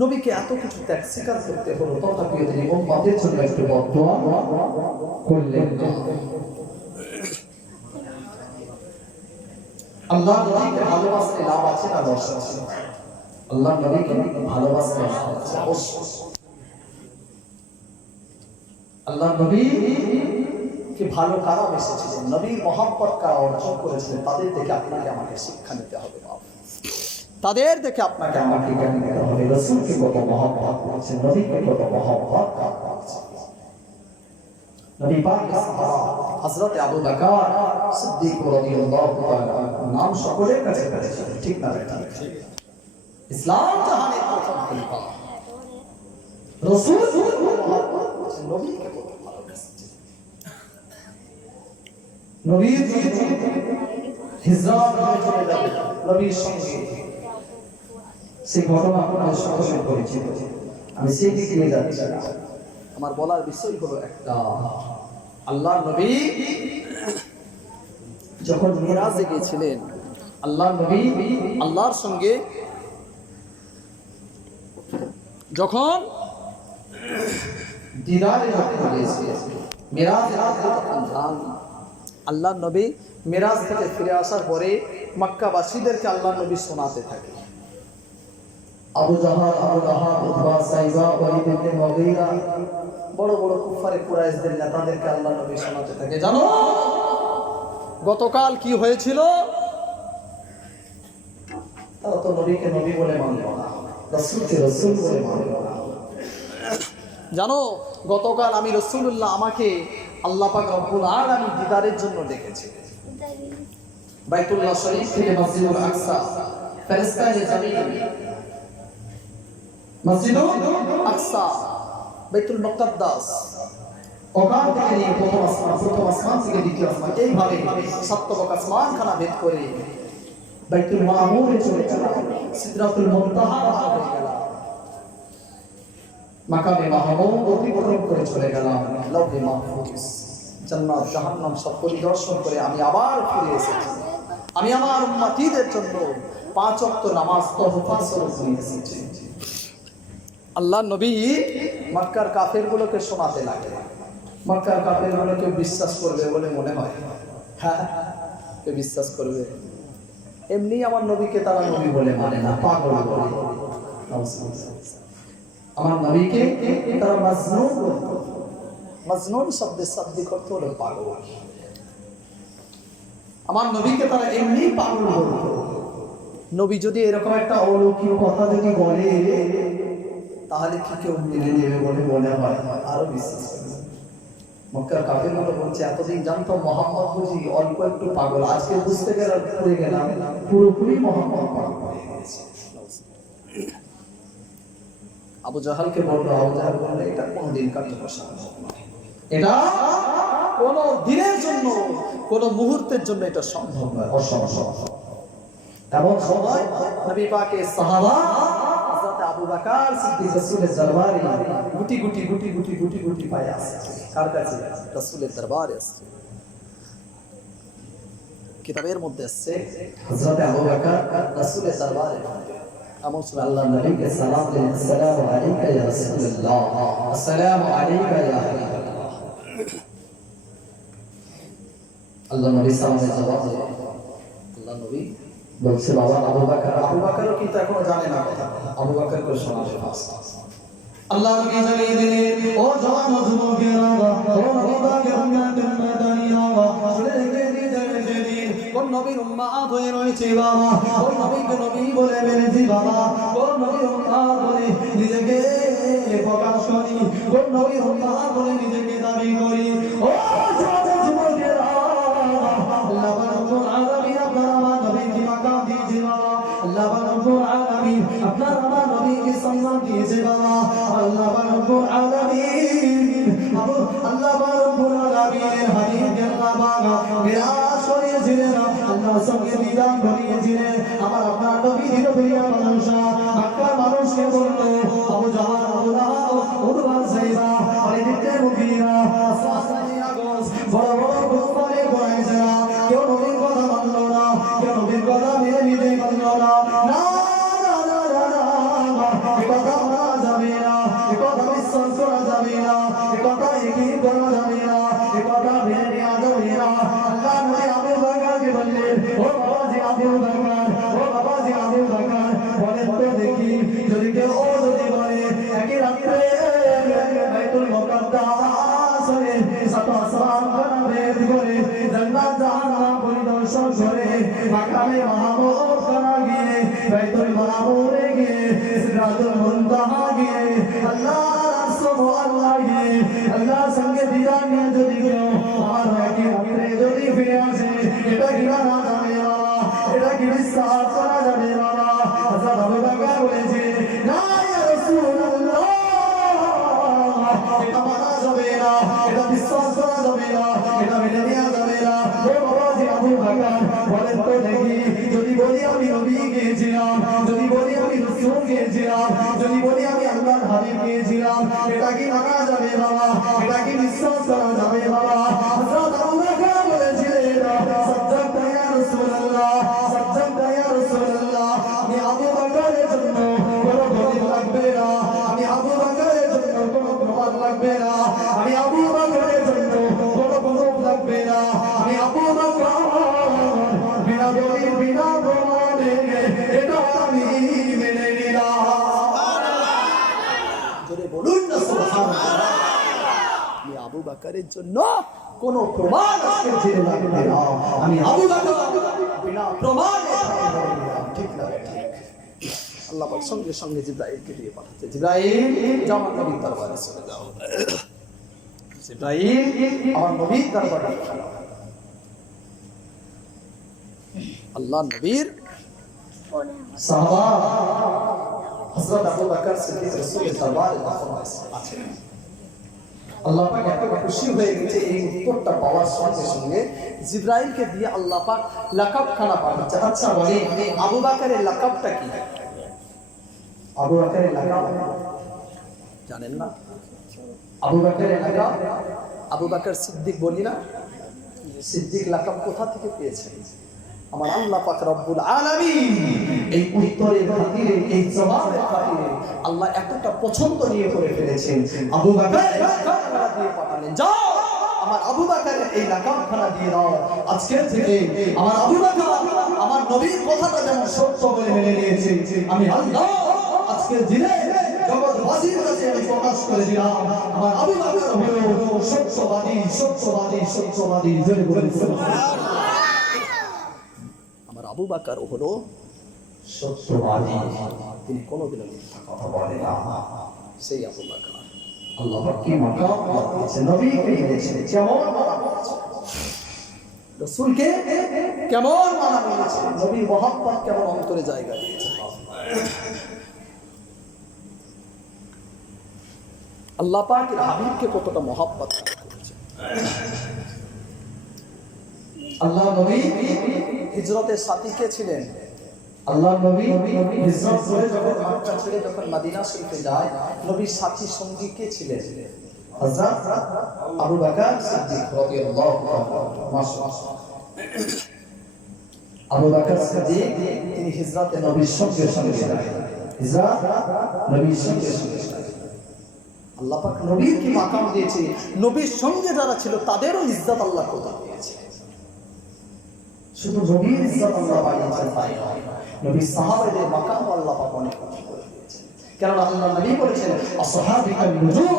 নবীকে এত কিছু ত্যাগ স্বীকার করতে হলো, তথাপিও তিনি উম্মতের জন্য একটু বদদোয়া করলেন। আল্লাহ নবীকে ভালোবাসলে লাভ আছে না লস আছে? আল্লাহ নবীকে ভালোবাসলে লাভ আছে অবশ্যই। আল্লাহ নবীকে ভালো কারা বেসেছিলেন, নবীর মহব্বত কারা অর্জন করেছিলেন, তাদের দেখে আপনাকে আমাকে শিক্ষা নিতে হবে। তাদের দেখে আপনাকে আমাকে জ্ঞান নিতে হবে। রাসূলকে কত মহব্বত করেছেন, নবীকে কত মহব্বত করেছেন। নবী পাকের সাহাবা হযরত আবু বকর সিদ্দিক রাদিয়াল্লাহু তাআলা নাম সকলের কাছে পরিচিত, ঠিক না বেটা? ইসলাম জাহানের প্রথম খলিফা রাসূল নবীকে কত ভালোবাসেন। নবীর হিজরত করে চলে যাবে নবীর সঙ্গে, সেই ঘটনা আপনাদের সকলের পরিচিত। আমি সেই দিকে নিয়ে যাচ্ছি। আমার বলার বিষয় হলো একটা, আল্লাহ নবী যখন মিরাজে গিয়েছিলেন, আল্লাহ নবী আল্লাহর সঙ্গে যখন দিদারে গিয়েছিলেন, মিরাজে যখন যান, আল্লাহ নবী মিরাজ থেকে ফিরে আসার পরে মক্কাবাসীদেরকে আল্লাহ নবী শোনাতে থাকে। আবু জাহাল, আবু লাহাব, উতবা, সাইবা, ওয়ালিদ ইবনে মুগীরা, বড় বড় কুফারে কুরাইশদের নেতাদেরকে আল্লাহ নবী শোনাতে থাকে, জানো গতকাল কি হয়েছিল? তারা তো নবীকে নবী বলে মানল না, রাসূলকে রাসূল বলে মানল না। জানো গতকাল আমি রাসূলুল্লাহ আমাকে আল্লাহ পাক রব্বুল আলামিন দিদারের জন্য ডেকেছে। বাইতুল্লাহ শরীফ থেকে মসজিদুল আকসা, ফিলিস্তিনের জমিন, মসজিদুল আকসা, বাইতুল মুকদ্দাস, ওখান থেকে নিয়ে প্রথম আসমান থেকে দ্বিতীয় আসমান, এইভাবে সপ্তমক আসমান খানা ভেদ করে বাইতুল মামুরে চলে গেল, সিদরাতুল মুনতাহা হয়ে গেল। মাকামে মাহমুদ অতিক্রম করে চলে গেলাম লাউহে মাহফুজ। জান্নাত জাহান্নাম সব পরিদর্শন করে আমি আবার ফিরে এসেছি। আমি আমার উম্মতীদের জন্য 5 ওয়াক্ত নামাজ তোহফা স্বরূপ নিয়ে এসেছি। আল্লাহ নবী মক্কার কাফেরগুলোকে শোনাতে লাগে। মক্কার কাফেরগুলোকে বিশ্বাস করবে বলে মনে হয়? হ্যাঁ, কে বিশ্বাস করবে? এমনি আমার নবীকে তারা নবী বলে মানে না, পাগল বলে। আমার নবীকে তারা মাজনুন বলতো। মাজনুন শব্দের শাব্দিক অর্থ হলো পাগল। আমার নবীকে তারা এমনি পাগল বলতো। নবী যদি এরকম একটা অলৌকিক কথা যদি বলে তাহলে কি কেউ মেনে নেবে বলে মনে হয়? আরো বিশ্বাস করবে। মক্কার কাফেরগুলো বলছে এতদিন জানতো মুহাম্মদ বুঝি অল্প একটু পাগল, আজকে বুঝতে পেরে গেলাম পুরোপুরি মুহাম্মদ পাগল হয়ে গেছে। আবু জাহালকে বললো, আবু জাহাল বললো এটা কোনদিন কার্যকর সম্ভব নয়, এটা কোন দিনের জন্য কোন মুহূর্তের জন্য এটা সম্ভব নয়, অসম্ভব। এমন সময় নবী পাকের সাহাবা হযরত আবু বকর সিদ্দিক রাসূলের দরবারে গুটি গুটি পায়ে আসছে। কার কাছে? রাসূলের দরবারে আসছে। কিতাবের মধ্যে আছে হযরত আবু বকর রাসূলের দরবারে এমন সময় আল্লাহ নবীকে সালাম দিলেন, আসসালামু আলাইকা ইয়া রাসূলুল্লাহ, আসসালামু আলাইকা ইয়া হাবিবাল্লাহ। আল্লাহ নবী সালামের জবাব দিলেন। আল্লাহ নবী বলছে, বাবা আবু বকরও কিন্তু এখনো জানে না কথা। আবু বকর করে শোনাবে ফার্স্ট। আল্লাহ নবী জানিয়ে দিলেন, ও জওয়ান যুবকেরা, ও নবী পাকের উম্মতের মাদানিরা, শুনে রেখে দিন কোন নবীর উম্মত হয়ে রয়েছে বাবা, কোন নবীকে নবী বলে মেনেছি বাবা, কোন নবীর উম্মত বলে নিজেকে প্রকাশ করি, কোন নবীর উম্মত বলে নিজেকে দাবি করি। ও জওয়ান যুবকেরা, আল্লাহ রাব্বুল আলামিন আপনার আমার নবীকে মাকাম দিয়েছে বাবা, আল্লাহ রাব্বুল আলামিন আপনার আমার নবীকে সম্মান দিয়েছে বাবা, আল্লাহ রাব্বুল আলামিন আল্লাহ রাব্বুল আলামিন হাবিবকে বাবা মিরাজ করিয়েছিলেন, আল্লাহর সঙ্গে বিধান করিয়েছিলেন। আমার আপনার নবী নবীয়া মানুষ মক্কার মানুষকে বলল, আবু জাহাল, আবু লাহাব, উতবা, সাইবা, খালিদ ইবনে মুগীরা, আসওয়াদ ইবনে আগস, বড় বড় কুফারে কুরাইশরা কেউ নবীর কথা মানল না, কেউ নবীর কথা মেনে নিতে পারল না। না না না না, এ কথা মানা যাবে না, এ কথা বিশ্বাস করা যাবে না, এ কথা একই করা যাবে না, এ কথা মেনে নেওয়া যাবে না। আল্লাহ নবী আবু বকরকে বললেন, ও বাবাজি আবু বকর, ও বাবাজি আবু বকর, বলেন তো দেখি, যদি কেউ যদি বলে একই রাত্রে বাইতুল মুকাদ্দাস হয়ে সাত আসমান ভেদ করে জান্নাত জাহান্নাম পরিদর্শন করে মাকামে মাহমুদ করা গিয়ে বাইতুল মামুরে গিয়ে সিদরাতুল মুনতাহা গিয়ে আল্লাহর সুবহানাল্লাহ গিয়ে আল্লাহর সঙ্গে দিদার নিয়ে যদি কেউ আমার একই রাত্রে যদি ফিরে আসে, এটা কি মানা যাবে বাবা? এটা কি বিশ্বাস করা যাবে বাবা? হযরত আবু বকর বলেছে, না ইয়া রাসূলুল্লাহ, এটা মানা যাবে না, এটা বিশ্বাস করা যাবে না, এটা মেনে নেওয়া যাবে না। ও বাবাজি আবু বকর, বলেন তো দেখি, যদি বলি আমি নবী গিয়েছিলাম, যদি বলি আমি রাসূল গিয়েছিলাম, যদি বলি আমি আল্লাহর হাবিব গিয়েছিলাম, এটা কি মানা যাবে বাবা? এটা কি বিশ্বাস করা যাবে বাবা? হযরত আবু বকর বলেছিলেন, সাদ্দাকতা ইয়া রাসূলুল্লাহ, সাদ্দাকতা ইয়া রাসূলুল্লাহ, আমি আবু বকরের জন্য কোনো দলিল লাগবে না, আমি আবু বকরের জন্য কোনো প্রমাণ লাগবে না, আমি আবু বকরের জন্য কোনো প্রমাণ লাগবে না, আমি আবু বকর বিনা দলিল বিনা প্রমাণে এটা আমি মেনে নিলাম। জোরে বলুন না সুবহানাল্লাহ। আমি আবু বকরের জন্য কোনো প্রমাণ আজকে জেনে লাগবে না, আমি আবু বকর বিনা প্রমাণে ঠিক না? ঠিক। আল্লাহ পাক সঙ্গে সঙ্গে জিবরাইলকে দিয়ে পাঠাচ্ছে, জিবরাইল যাও আমার নবীর দরবারে চলে যাও। জিবরাইল আমার নবীর দরবারে চলে যাও। আল্লাহ নবীর সাহাবা হযরত আবু বকর সিদ্দিক রাসূলের দরবারে তখন আছেন। আল্লাহ পাক এত খুশি হয়ে গেছে এই উত্তরটা পাওয়ার সঙ্গে সঙ্গে জিবরাইলকে দিয়ে আল্লাহ পাক লাকাব খানা পাঠাচ্ছে। আচ্ছা বলেন, আবু বকরের লাকাবটা কি? আবু বকরের লাকাব জানেন না? আবু বকরের লাকাব, আবু বকর সিদ্দিক বলি না, সিদ্দিক লাকাব কোথা থেকে পেয়েছেন? আমার আল্লাহ পাক রব্বুল আলামিন এই উত্তরের খাতিরে, এই জবাবের খাতিরে আল্লাহ এতটা পছন্দ নিয়ে করে ফেলেছেন, আবু বকর লাকাবখানা দিয়ে পাঠালেন, যাও আমার আবু বকরের এই লাকাবখানা দিয়ে দাও। আজকে থেকে আমার আবু বকর আমার নবীর কথাটা যেমন সত্য বলে মেনে নিয়েছে, আমি আল্লাহ আজকে দিনে জগৎবাসীর কাছে আমি প্রকাশ করে দিলাম, আমার আবু বকর হলো সত্যবাদী, সত্যবাদী, সত্যবাদী। জোরে বলুন সুবহানাল্লাহ। আমার আবু বকর হলো সত্যবাদী, তিনি কোনোদিনও মিথ্যা কথা বলে না। সেই আবু বকর আল্লাহ পাক কি মাকাম দিয়েছেন, নবীকে দিয়েছেন, কেমন মানানো হয়েছে, রাসূলকে কেমন মানানো হয়েছে, নবীর মহব্বত কেমন অন্তরে জায়গা দিয়েছে। আল্লাহ পাকের হাবিবকে কতটা মহব্বত করেছে। আল্লাহ নবী হিজরতের সাথী কে ছিলেন? আল্লাহ নবী হিজরত করে যখন মক্কা ছেড়ে যখন মদিনা শরীফে যায়, নবীর সাথী সঙ্গী কে ছিলেন? হযরত আবু বকর সিদ্দিক রাদিয়াল্লাহু তাআলা। মাশাআল্লাহ, আবু বকর সিদ্দিক তিনি হিজরতে নবীর সঙ্গে সঙ্গে যায়, হিজরত নবীর সঙ্গে সঙ্গে যায়। আল্লাহ পাক নবীর কি মাকাম দিয়েছে, নবীর সঙ্গে যারা ছিল তাদেরও ইজ্জত আল্লাহ কোথা দিয়েছে। শুধু নবীর ইজ্জত আল্লাহ বাড়িয়েছেন তাই নয়, নবীর সাহাবাদের মাকাম আল্লাহ পাক অনেক কিছু করে দিয়েছেন। কেননা আল্লাহ নবী বলেছেন আসহাবিকান নুজুম,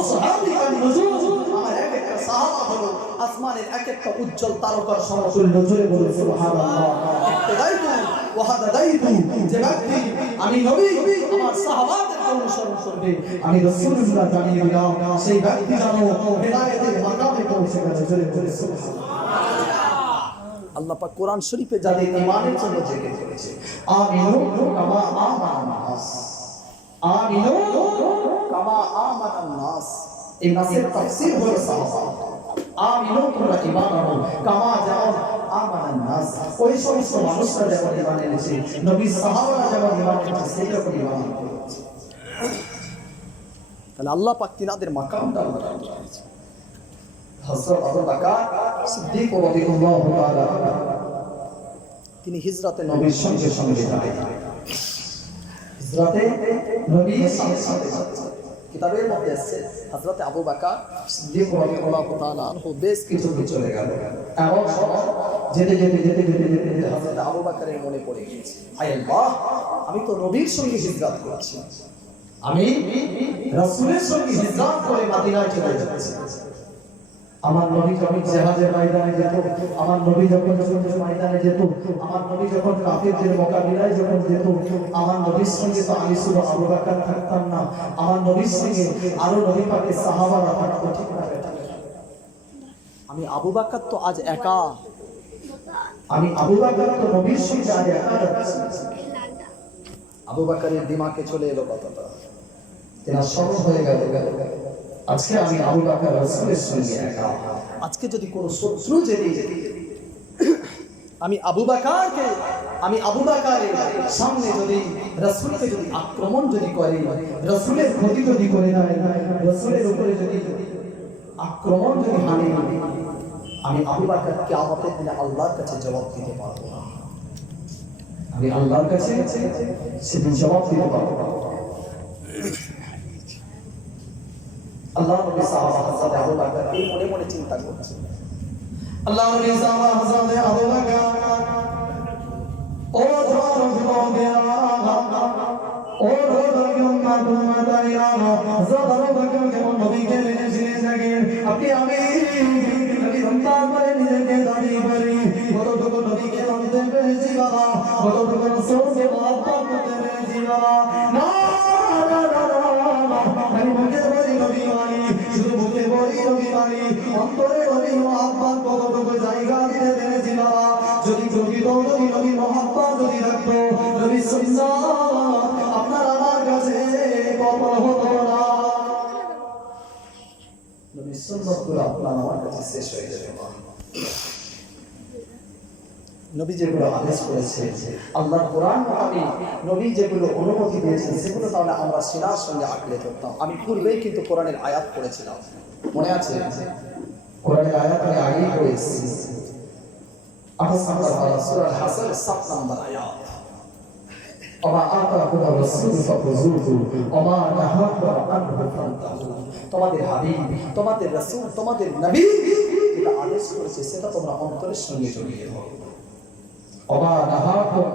আসহাবিকান নুজুম, আমার এক একটা সাহাবা হলো আসমানের এক একটা উজ্জ্বল তারকার সমতুল্য। জোরে বলুন সুবহানাল্লাহ। ইত্তাদাইতু ওয়া হাদাদাইতু, যে ব্যক্তি আমি নবী আমার সাহাবাদের অনুসরণ করবে, আমি রাসূলুল্লাহ জানিয়ে দিলাম সেই ব্যক্তি যেন হেদায়েতের মাকামে পৌঁছে গেছে। জোরে বলুন সুবহানাল্লাহ। আল্লাহ পাক কোরআন শরীফে যাদের ঈমানের জন্য জিকির করেছে, আমিনু কামা আমানান নাস, আমিনু কামা আমানান নাস। এই নাসের তাফসীর হলো সাহাবা, আমিনু তোমরা ঈমান আনো, কামা যেমন আমানান নাস, ওই সমস্ত মানুষরা যেমন ঈমান এনেছে, নবী সাহাবারা যেমন ঈমান এনেছে সেই রকম ঈমান করেছে। তাহলে আল্লাহ পাক তিনাদের মাকামটা আল্লাহ দিয়েছে। হযরত আবু বকর সিদ্দিক রাদিয়াল্লাহু তাআলা তিনি হিজরতে নবীর সঙ্গে সঙ্গে যায়, হিজরতে নবীর সঙ্গে সঙ্গে কিতাবের মধ্যে আছে হযরত আবু বকর সিদ্দিক রাদিয়াল্লাহু তাআলা আনহু বেশ কিছু চলে গেল, এমন সময় যেতে যেতে যেতে যেতে যেতে হযরত আবু বকরের মনে পড়ে গিয়েছে, হায় আল্লাহ, আমি তো নবীর সঙ্গে হিজরত করেছি, আমি রাসূলের সঙ্গে হিজরত করে মদিনায় চলে যাচ্ছি। আমার নবী যখন জিহাদের ময়দানে যেত, আমার নবী যখন যুদ্ধের ময়দানে যেত, আমার নবী যখন কাফিরদের মোকাবিলায় যখন যেত, আমার নবীর সঙ্গে তো আমি শুধু আবু বকর থাকতাম না, আমার নবীর সঙ্গে আরো নবী পাকের সাহাবারা থাকতো, ঠিক না? আমি আবু বকর তো আজ একা, আমি আবু বকর তো নবীর সঙ্গে আজ একা যাচ্ছি। আবু বকরের দিমাগে চলে এলো কথাটা, এটা স্মরণ হয়ে গেল, আজকে আমি আবু বকর রাসূলের সঙ্গে একা। আজকে যদি কোনো শত্রু যদি আমি আবু বকরের সামনে যদি রাসূলকে যদি আক্রমণ যদি করে, রাসূলের ক্ষতি যদি করে দেয়, রাসূলের উপরে যদি আক্রমণ যদি হানে, আমি আবু বকর কিয়ামতের দিনে আল্লাহর কাছে জবাব দিতে পারবো না, আমি আল্লাহর কাছে সেদিন জবাব দিতে পারবো না। আল্লাহ নবী সাহাবা হযরত আবু বকর এই মনে মনে চিন্তা করছে, আল্লাহ নবী সাহাবা হযরত আবু বকর ও জওয়ান যুবকেরা, ও রোদয়ুম মাদুমাদাইয়া, হযরত আবু বকর কেমন নবীকে মেনে চিনে থাকেন, আপনি আমি নবী সন্তান বলে নিজেকে দাবি করি, কতটুকু নবীকে মানতে পেরেছি বাবা, কতটুকু রাসূলকে মহব্বত করতে পেরেছি বাবা, না না না না, আমি মুখে বলি নবী মানি, শুধু মুখে বলি নবী মানি, অন্তরে নবী মহব্বত কতটুকু জায়গা দিতে পেরেছি বাবা। যদি প্রকৃত নবী নবী মহব্বত যদি রাখতো, নবী সুন্নাত আপনার আমার কাছে কবর হতো না, নবী সুন্নাত গুলো আপনার আমার কাছে শেষ হয়ে যেত না। নবী যেগুলো আদেশ করেছে, আল্লাহর কোরআন মোতাবেক নবী যেগুলো অনুমতি দিয়েছেন, সেগুলো তাহলে আমরা সিনার সঙ্গে আঁকড়ে ধরতাম। আমি পূর্বেই কিন্তু কোরআনের আয়াত পড়েছিলাম, মনে আছে? কোরআনের আয়াত আমি আগেই পড়েছি। 28 নম্বর পারা সূরা হাসর 7 নম্বর আয়াত। ওমা আতাকুম রাসূল ফাখুযুহু ওমা নাহাকুম আনহু ফান্তাহু। তোমাদের হাবিব, তোমাদের রাসূল, তোমাদের নবী যেটা আদেশ করেছে সেটা তোমরা অন্তরের সঙ্গে জড়িয়ে ধরো। ওমা নাহাকুম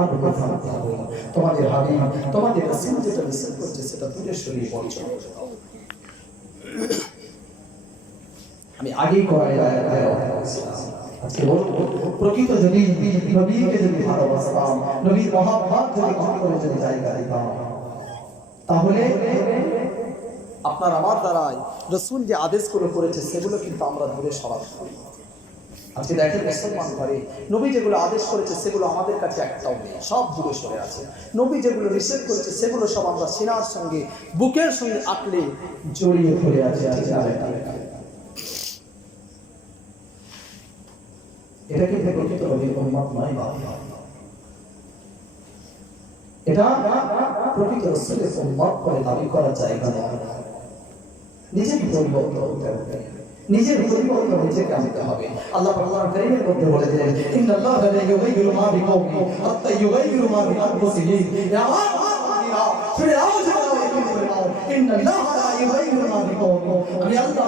আনহু ফান্তাহু। তোমাদের হাবিব, তোমাদের রাসূল যেটা নিষেধ করছে সেটা দূরে সরিয়ে বর্জন করে দাও। আমি আগেই কোরআনের আয়াত পড়েছিলাম। আজকে বলবো, প্রকৃত যদি নবীকে যদি ভালোবাসতাম, নবীর মহাভাব যদি অন্তরে যদি জায়গা দিতাম, তাহলে আপনার আমার দ্বারাই রাসূল যে আদেশগুলো করেছে সেগুলো কিন্তু আমরা দূরে সরাতাম। আজকে দেখেন মুসলমান ঘরে নবী যেগুলো আদেশ করেছে সেগুলো আমাদের কাছে একটাও নেই, সব দূরে সরে আছে। নবী যেগুলো নিষেধ করেছে সেগুলো সব আমরা সিনার সঙ্গে, বুকের সঙ্গে আঁকড়ে জড়িয়ে ধরে আছে। এটা কিন্তু প্রকৃত নবীর উম্মত নয় বাবা, এটা প্রকৃত রাসূলের উম্মত করে দাবি করা জায়গা নয়। নিজেকে পরিবর্তন করতে হবে, নিজের পরিবর্তন নিজেকে আনতে হবে। আল্লাহ কোরআন কারীমের মধ্যে বলে দিলেন, ইন্নাল্লাহা লা ইউগাইয়িরু মা বিকওমিন হাত্তা ইউগাইয়িরু মা বিআনফুসিহিম। ইয়া আল্লাহ ফিরাও যাও ইন্নাল্লাহা লা ইউগাইয়িরু মা বিকওমিন। আমি আল্লাহ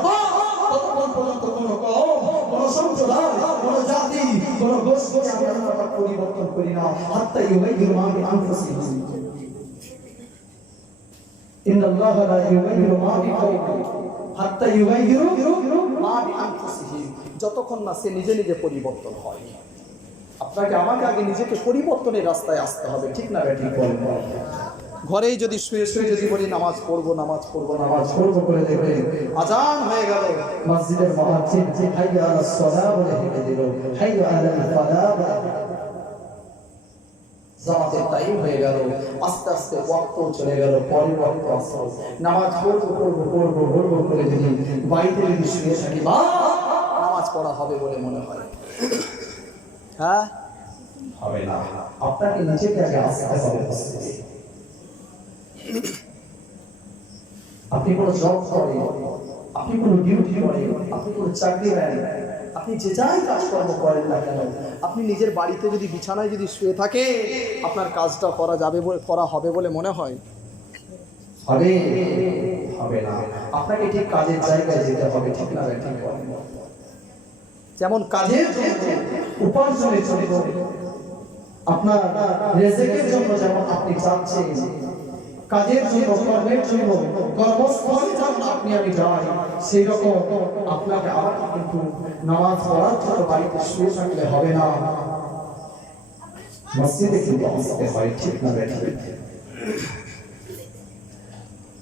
ততক্ষণ পর্যন্ত কোনো কওম, কোনো সম্প্রদায়, কোনো জাতি, কোনো গোষ্ঠীকে আমি আল্লাহ পরিবর্তন করি না হাত্তা ইউগাইয়িরু মা বিআনফুসিহিম। ইন্নাল্লাহা লা ইউগাইয়িরু মা বিকওমিন হাত্তা ইউগাইয়িরু মা বিআনফুসিহিম। যতক্ষণ না সে নিজে নিজে পরিবর্তন হয়। আপনাকে আমাকে আগে নিজেকে পরিবর্তনের রাস্তায় আসতে হবে, ঠিক না ঠিক বলেন? ঘরেই যদি শুয়ে শুয়ে যদি বলি নামাজ পড়বো নামাজ পড়বো নামাজ পড়বো করে দেখবে আজান হয়ে গেল, মসজিদের মুয়াজ্জিন হাইয়া আলাস সালাহ বলে হেঁটে দিল, হাইয়া আলাল ফালাহ, জামাতের টাইম হয়ে গেল, আস্তে আস্তে ওয়াক্ত চলে গেল, পরের ওয়াক্ত আসর, নামাজ পড়বো পড়বো পড়বো পড়বো করে যদি বাড়িতে যদি শুয়ে থাকি বা নামাজ পড়া হবে বলে মনে হয়, হ্যাঁ হবে না। আপনাকে নিজেকে আগে আসতে হবে। আপনি কোনো জব করেন, আপনি কোনো ডিউটি করেন, আপনি কোনো চাকরি নেন, আপনি যে যাই কাজকর্ম করেন না কেন, আপনি নিজের বাড়িতে যদি বিছানায় যদি শুয়ে থাকে, আপনার কাজটা করা যাবে বলে, করা হবে বলে মনে হয়? হবে হবে না। আপনাকে ঠিক কাজের জায়গায় যেতে হবে, ঠিক না ঠিক বলেন? যেমন কাজের জন্য, উপার্জনের জন্য, আপনার রিজিকের জন্য যেমন আপনি চাচ্ছেন, কাজের জন্য, কর্মের জন্য, কর্মস্থলে যখন আপনি আমি যাই, সেই রকম আপনাকে আমাকে কিন্তু নামাজ পড়ার জন্য বাড়িতে শুয়ে থাকলে হবে না, মসজিদে কিন্তু আসতে হয়, ঠিক না ঠিক?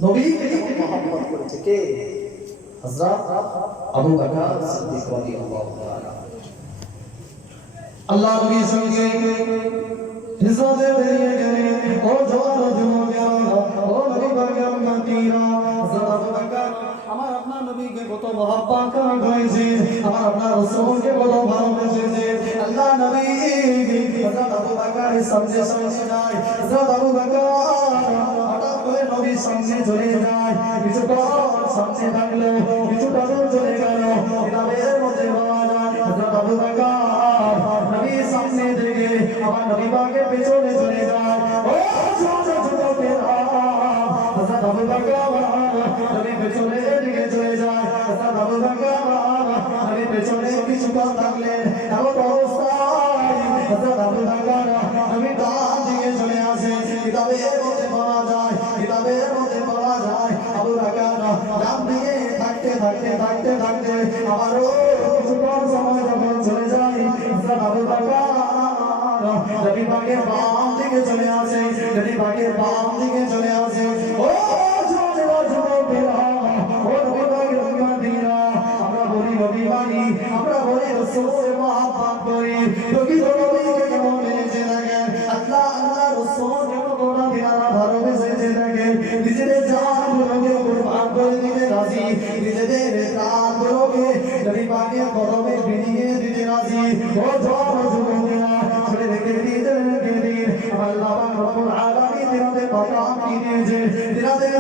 নবীকে মহব্বত করেছে কে? হযরত আবু বকর সিদ্দিক রাদিয়াল্লাহু তাআলা। আল্লাহ নবীর সঙ্গে হিজরতে বেরিয়ে গেলেন। ও জওয়ান যুবকেরা, ও নবী পাকের উম্মতিরা, হযরত আবু বকর আমার আপনার নবীকে কত মহব্বত করেছে, আমার আপনার রাসূলকে কত ভালোবেসেছে। আল্লাহ নবী হযরত আবু বকরের সামনে সামনে যায়, হযরত আবু বকর হঠাৎ করে নবীর সামনে চলে যায়, কিছুটা সামনে থাকলো, কিছুটা চলে গেল, কিতাবের মধ্যে পাওয়া যায় হযরত আবু বকর নবীর সামনে থেকে আমার নবী পাকের পেছনে চলে যায়। ও ছোট ছোট পেরা হযরত আবু বকর নবীর পেছনে দিকে চলে যায়, হযরত আবু বকর নবীর পেছনে কিছুটা থাকলেন, এমন অবস্থায় হযরত আবু বকর নবীর ডান দিকে চলে আসে। কিতাবের মধ্যে পাওয়া যায়, কিতাবের মধ্যে পাওয়া যায় আবু বকর ডান দিকে থাকতে থাকতে থাকতে থাকতে আবারও কিছুটা সময় যখন চলে যায়, হযরত আবু বকর নবী পাকের বাম দিকে চলে আসে, নবী পাকের বাম দিকে চলে আসে। ও যুবকেরা, ও নবী পাকের উম্মতিরা, আমরা বলি নবী মানি, আমরা বলি রাসূলের মহব্বত করি, নবী নবীকে কেমন মেনেছে দেখেন, আল্লাহ আল্লাহ রাসূলকে কতটা দিনারা ভালোবেসেছে দেখেন, নিজেদের জানগুলোকে কুরবান করে দিতে রাজি, নিজেদের প্রাণগুলোকে নবী পাকের কদমে বিলিয়ে দিতে রাজি। ও যুবকেরা, আল্লাহ রব্বুল আলামিন তিনাদের কথা কি দিয়েছে তিনাদের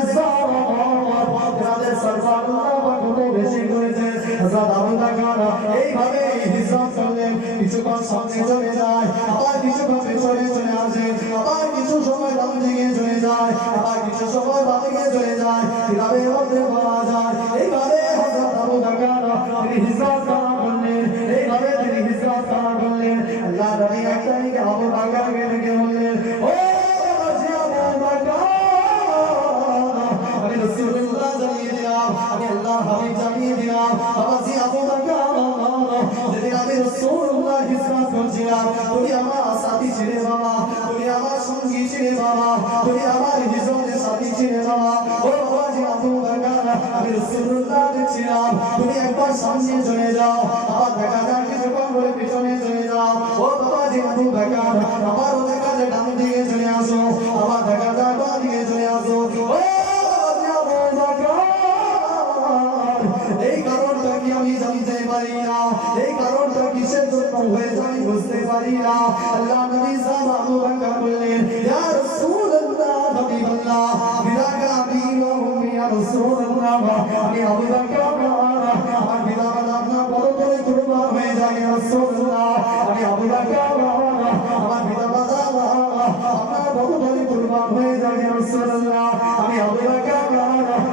তিনাদের সরকার আল্লাহ কত বেশি করেছে হযরত আবু বকর এইভাবে হিজরত করলেন কিছুক্ষণ সামনে চলে যায় আবার কিছুক্ষণ পেছনে চলে আসে আবার কিছু সময় ডান দিকে চলে যায় আবার কিছু সময় বাম দিকে চলে যায় কিভাবে মধ্যে পাওয়া যায় এইভাবে হযরত আবু বকর তিনি হিজরত করলেন এইভাবে তিনি হিজরত করলেন আল্লাহ নবী একটাই আবু বকরকে ডেকে বললেন ও বাবাজি আবু বকর আমি রাসূলুল্লাহ জানিয়ে দিলাম আমি আল্লাহ হাবিব জানিয়ে দিলাম বাবাজি আবু বকর যেদিন আমি রাসূলুল্লাহ হিজরত করছিলাম তুমি আমার সাথী ছিলে বাবা তুমি আমার সঙ্গী ছিলে বাবা তুমি আমার হিজরতের সাথী ছিলে বাবা ও বাবাজি আবু বকর আমি রাসূলুল্লাহ দেখছিলাম তুমি একবার সামনে চলে যাও আবার দেখা যায় কিছুক্ষণ পরে পিছনে চলে যাও ও বাবাজি আবু বকর আবারও দেখা যায় ডান দিকে চলে আসো আবার দেখা যায় বাম দিকে চলে আসো ও বাবাজি আবু বকর এই কারণটা কি আমি জানতে পারি না এই কারণটা কিসের জন্য হয়েছে আমি বুঝতে পারি না আল্লাহ নবী সাহেব আবু বকর বললেন ইয়া রাসূলুল্লাহ হাবিবাল্লাহ বিদাকা আবি ওয়া উম্মি ইয়া রাসূলুল্লাহ আমি আবু বকর আমার পিতা মাতা আপনার পদতলে কুরবান হয়ে যায় ইয়া রাসূলুল্লাহ আমি আবু বকর আমার পিতা মাতা আপনার পদতলে কুরবান হয়ে যায় ইয়া রাসূলুল্লাহ আমি আবু বকর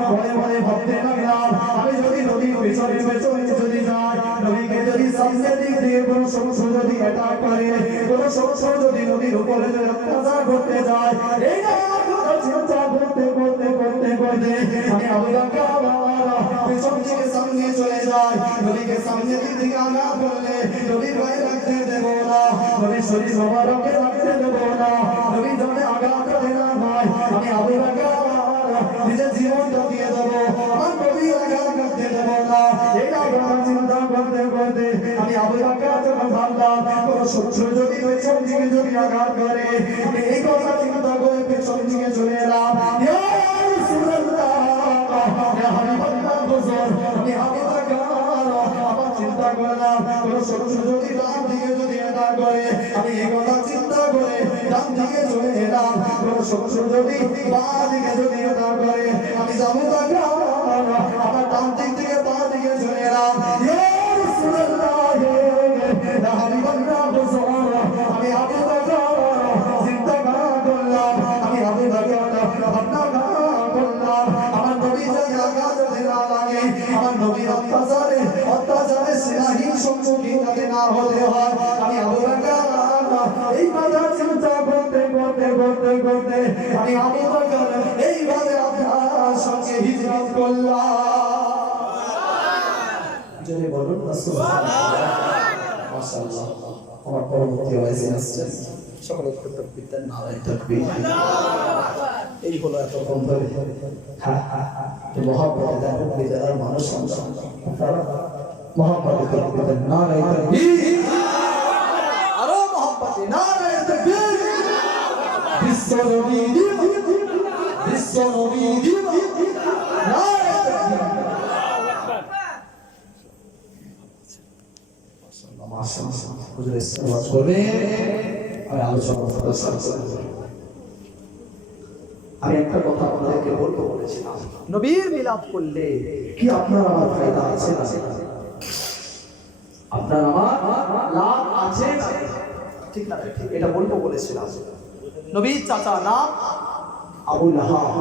বলে বলে ভাবতে লাগলাম আমি যদি নবীর পিছনে পিছনে যদি যাই নবীকে যদি সামনে দিক দিয়ে কোনো সমস্যা যদি অ্যাটাক করে কোনো সমস্যা যদি নবীর উপরে অত্যাচার করতে যায় এই চিন্তা করতে করতে করতে করতে আমি আবু বকর পিছন থেকে সামনে চলে যাই নবীকে সামনে দিক থেকে আঘাত করলে নবীর গায়ে লাগতে দেব না নবীর শরীর মোবারকে লাগতে দেব না নবীর জন্য আঘাত করে না ভাই আমি আবু বকর নিজের জীবনটা দিয়ে দেবো আমার নবী আঘাত করতে দেব না এটা আমার চিন্তা করতে করতে আমি আবু বকর যখন ভাবলাম কোনো শত্রু যদি পেছন দিকে যদি আঘাত করে আমি এই কথা চিন্তা করে পেছন দিকে চলে এলাম ইয়া রাসূলুল্লাহ ইয়া হাবিবাল্লাহ হুজুর আমি আবু বকর আবার চিন্তা করলাম কোনো শত্রু যদি ডান দিকে যদি আঘাত করে আমি এই কথা চিন্তা করে ডান দিকে চলে এলাম কোনো শত্রু যদি বাঁ দিকে যদি আঘাত করে আমি আবু বকর আবার ডান দিক থেকে বাঁ দিকে চলে এলাম ইয়া রাসূলুল্লাহ ইয়া হাবিবাল্লাহ হুজুর আমি আবু বকর চিন্তা করলাম আমি আবু বকর ভাবনা করলাম আমার নবী যদি আঘাত না লাগে আমার নবীর অত্যাচারে সেনাহীন সম্মুখীন যাতে না হতে হয় আমি আবু বকর এই কথা চিন্তা করতে করতে করতে করতে আমি আবু বকর এইভাবে আপনার সঙ্গে হিজরত করলাম যদি বলুন না সুবহানাল্লাহ মাশাআল্লাহ আমার পরবর্তী ওয়াইজ আসছে সকল তাকবীর দেন নারায়ে তাকবীর এই হলো এত কম ধরে হ্যাঁ যে মহব্বতে দেন বিদার মানুষ সন্তান তারা মহব্বতে তাকবীর দেন নারায়ে তাকবীর আরো মহব্বতে নারায়ে তাকবীর বিশ্বনবী নারায়ে তাকবীর মাশাআল্লাহ হুজুর ইসলাম করবে আমি আলোচনা করব আমি একটা কথা আপনাদেরকে বলবো বলেছিলাম নবীর মিলাদ করলে কি আপনার আমার ফায়দা আছে না আপনার আমার লাভ আছে না ঠিক না ঠিক এটা বলবো বলেছিলাম নবীর চাচা নাম আবু লাহাব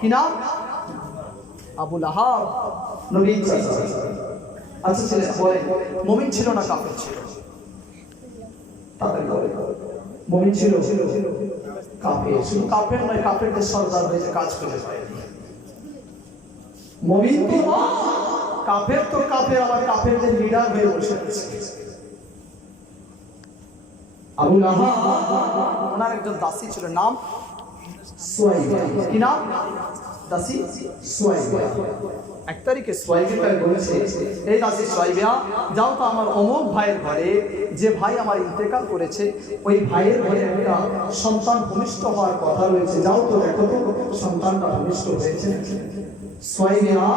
কি নাম আবু লাহাব নবীর চাচা আচ্ছা ছেলে বলে মুমিন ছিল না কাফের ছিল তাদের বলে মুমিন ছিল কাফের শুধু কাফের নয় কাফেরদের সরদার হয়ে যে কাজ করে পায় মুমিন তো কাফের তো কাফের আবার কাফেরদের লিডার হয়ে বসে আছে আবু লাহাব ওনার একজন দাসী ছিল নাম সুয়াইবা কি নাম দাসী সুয়াইবা এক তারিখে সুয়াইবা বলেছে এই দাসী সুয়াইবা যাও তো আমার অমুক ভাইয়ের ঘরে যে ভাই আমার ইন্তেকাল করেছে ওই ভাইয়ের ঘরে একটা সন্তান ভূমিষ্ঠ হওয়ার কথা রয়েছে যাও তো দেখো তো সন্তানটা ভূমিষ্ঠ হয়েছে সুয়াইবা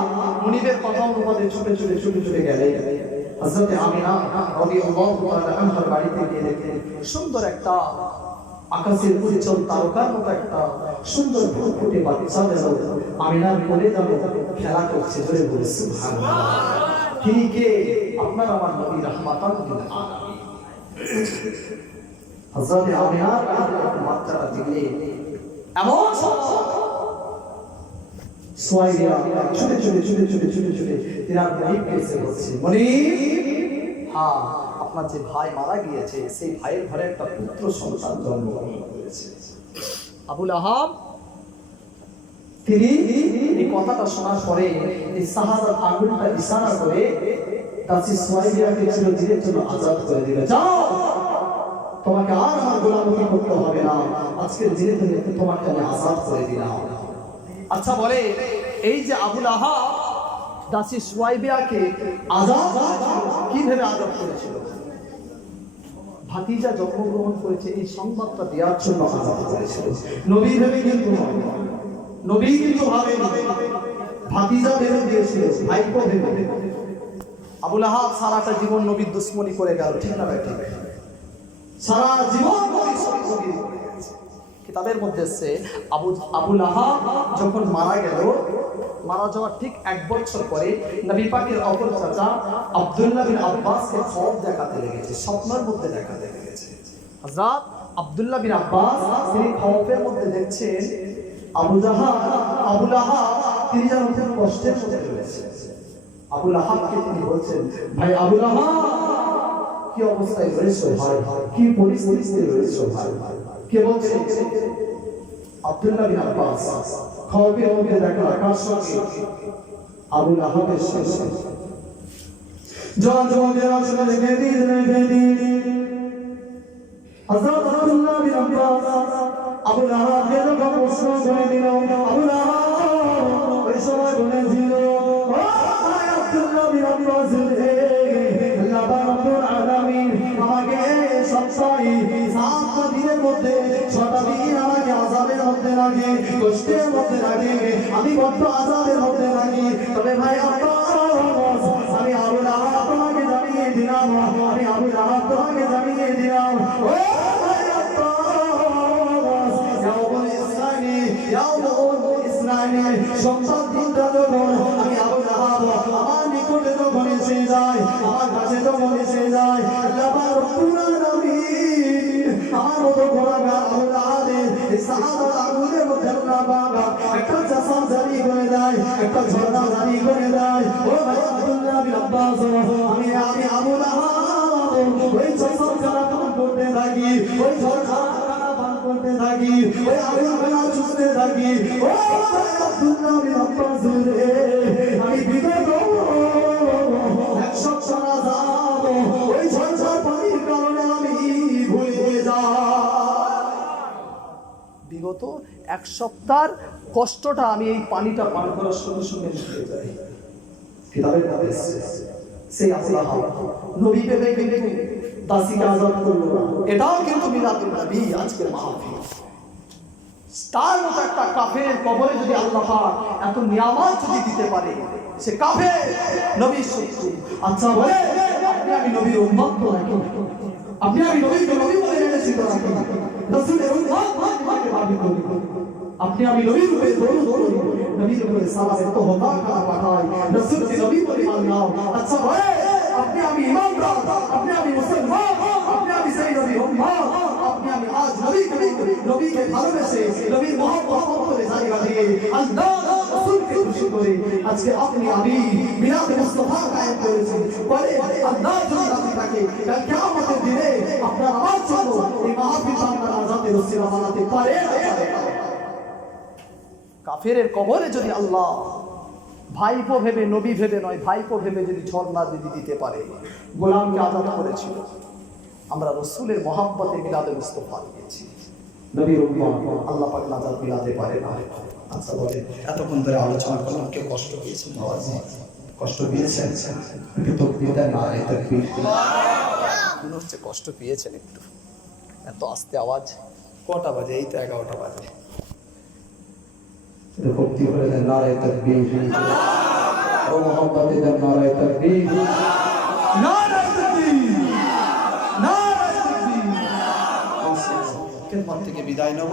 মুনিবের কথা অনুপাতে ছুটে ছুটে ছুটে ছুটে গেলে হযরত আমিনা রাদিয়াল্লাহু তাআলা আনহার বাড়িতে গিয়ে দেখে সুন্দর একটা আকাশের উজ্জ্বল তারকার মতো একটা সুন্দর ফুটফুটে বাচ্চা যেন আমিনার কোলে যেন খেলা করছে, জোরে বলে সুবহানাল্লাহ। তিনি কে? আপনার আমার নবী রাহমাতাল লিল আলামিন। হযরত আমিনার বাচ্চাটা দিলে এমন সোয়াইয়া ছুটে ছুটে ছুটে ছুটে ছুটে ছুটে তিনার মনিবকে এসে বলছে, মনিব, হ্যাঁ আপনার যে ভাই মারা গিয়েছে সেই ভাইয়ের ঘরে একটা পুত্র সন্তান জন্মগ্রহণ করেছে। আবুল আহাব তিনি এই কথাটা শোনার পরে এই শাহাদাত আঙ্গুলটা ইশারা করে দাসী সোয়াইয়াকে চিরদিনের জন্য আজাদ করে দিল, যাও তোমাকে আর আমার গোলামি করতে হবে না, আজকের দিনে তোমাকে আমি আজাদ করে দিলাম। আচ্ছা বলে, এই যে আবুল আহাব দাসী সুয়াইবিয়াকে আজাদ কিভাবে আজাদ করেছিল? ভাতিজা জন্মগ্রহণ করেছে এই সংবাদটা দেওয়ার জন্য আজাদ করেছিল। নবী ভেবে কিন্তু নয়, নবী কিন্তু ভাবে ভাতিজা ভেবে দিয়েছিল, ভাইপো ভেবে। আবুল আহাব সারাটা জীবন নবীর দুশ্মনী করে গেল, ঠিক না ভাই? ঠিক, সারা জীবন নবীর সঙ্গে কিতাবের মধ্যে এসেছে আবুল আহাব যখন মারা গেল, মারা যাওয়ার ঠিক 1 বছর পরে নবী পাকের অপর চাচা আব্দুল্লাহ বিন আব্বাসকে খোয়াব দেখাতে লেগেছে, স্বপ্নের মধ্যে দেখাতে লেগেছে। হযরত আব্দুল্লাহ বিন আব্বাস তিনি খোয়াবের মধ্যে দেখছেন আবুল আহাব তিনি যেন খুব কষ্টের মধ্যে রয়েছে। আবুল আহাবকে তিনি বলছেন, ভাই আবুল আহাব কি অবস্থায় রয়েছে ভাই, কি পরিস্থিতিতে রয়েছে ভাই? কে বলছে? আব্দুল্লাহ বিন আব্বাস খোয়াবের মধ্যে দেখা আকাশ সঙ্গে আবুল আহাবের শেষে হযরত আব্দুল্লাহ বিন আব্বাস আবুল আহাবকে যখন প্রশ্ন করে দিল, আবুল আহাব ওই সময় বলেছিল, আব্দুল্লাহ বিন আব্বাস আল্লাহ রাব্বুল আলামিন আমাকে সপ্তাহে 7 দিনের মধ্যে 6টা দিন আমাকে আযাবের মধ্যে রাখে, কষ্টের মধ্যে রাখে, আমি বড্ড আযাবের মধ্যে রাখি। তবে ভাই আব্বাস, আমি আবুল আহাব তোমাকে জানিয়ে দিলাম, আমি আবুল আহাব তোমাকে জানিয়ে দিলাম, ও ভাই আব্বাস, ইয়াউমুল ইসনাইনি, ইয়াউমুল ইসনাইনি, সপ্তাহ দিনটা যখন আমি আবুল আহাব আমার নিকটে যখন এসে যায়, আমার কাছে যখন এসে যায়, আল্লাহ রাব্বুল আলামিন আমার মতো গুনাহগার আবুল আহাবের এই শাহাদাত আঙ্গুলের মধ্যে আল্লাহ বাবা একটা চাষা জারি করে দেয়, একটা ঝর্ণা জারি করে দেয়। ও ভাই আব্দুল্লাহ বিন আব্বাস, আমি আবুল আহাব ওই চাষাখানা পান করতে থাকি, ওই ঝর্ণাখানা পান করতে থাকি, ওই আগুনখানা ছুঁতে থাকি। ও ভাই আব্দুল্লাহ বিন আব্বাস রে, আমি বিগত 1 সপ্তাহ যাব ওই ঝর্ণার পানির কারণে আমি ভুলে যাই, বিগত 1 সপ্তাহের কষ্টটা আমি এই পানিটা পান করার সঙ্গে সঙ্গে ভুলে যাই। কিতাবের মধ্যে সেই আবুল আহাব নবী ভেবে কিন্তু দাসীকে আজাদ করলো না। এটাও কিন্তু মিলাদুন নবী আজকের মাহফিল। তার মতো একটা কাফের কবরে যদি আল্লাহ পাক এত নিয়ামত যদি দিতে পারে, সে কাফের নবীর শত্রু। আচ্ছা বলে, আপনি আমি নবীর উম্মত তো নাকি? আপনি আমি নবীকে নবী বলে এনেছি তো নাকি? রাসূলের উম্মত মানে ভাবি করি, আপনি আমি নবীর রূপে দরুদ পড়ি, নবীর উপরে সালামের তোহফা পাঠাই, রাসূলকে নবী বলে মানলাম। আচ্ছা বলে, আপনি আমি ইমানদার, আপনি আমি মুসলমান, আপনি আমি সেই নবীর উম্মত, আপনি আমি আজ নবীকে ভালোবেসে নবীর মহব্বত করে জায়গা দিয়ে আল্লাহ রাসূলকে খুশি করে আজকে আপনি আমি মিলাদে মুস্তাফা কায়েম করেছি। বলে আল্লাহ যদি আপনাকে কাল কিয়ামতের দিনে আপনার আমার জন্য এই মাহফিল বান্দার আযাদের ওসিলা বানাতে পারে। কাফেরের কবরে যদি আল্লাহ ভাইপো ভেবে, নবী ভেবে নয়, ভাইপো ভেবে যদি ঝর্ণা যদি দিতে পারে, গোলামকে আজাদ করেছিল। আমরা রাসূলের মহব্বতে মিলাদে মুস্তাফা দিয়েছি, নবীর উম্মত আল্লাহ পাক নাজাত মিলাতে পারে না। আচ্ছা বলে, এতক্ষণ ধরে আলোচনা করলাম, কেউ কষ্ট পেয়েছেন? কষ্ট পেয়েছেন? একটু তাকবীর দেন, নারে তাকবীর। মনে হচ্ছে কষ্ট পেয়েছেন একটু, এত আস্তে আওয়াজ। কটা বাজে? এই তো 11টা বাজে। ভক্তি করে দেন, নারে তাকবীর। ও মোহাম্মদে দেন, নারে তাকবীর, নারে তাকবীর, নারে তাকবীর। খেদমত থেকে বিদায় নেব।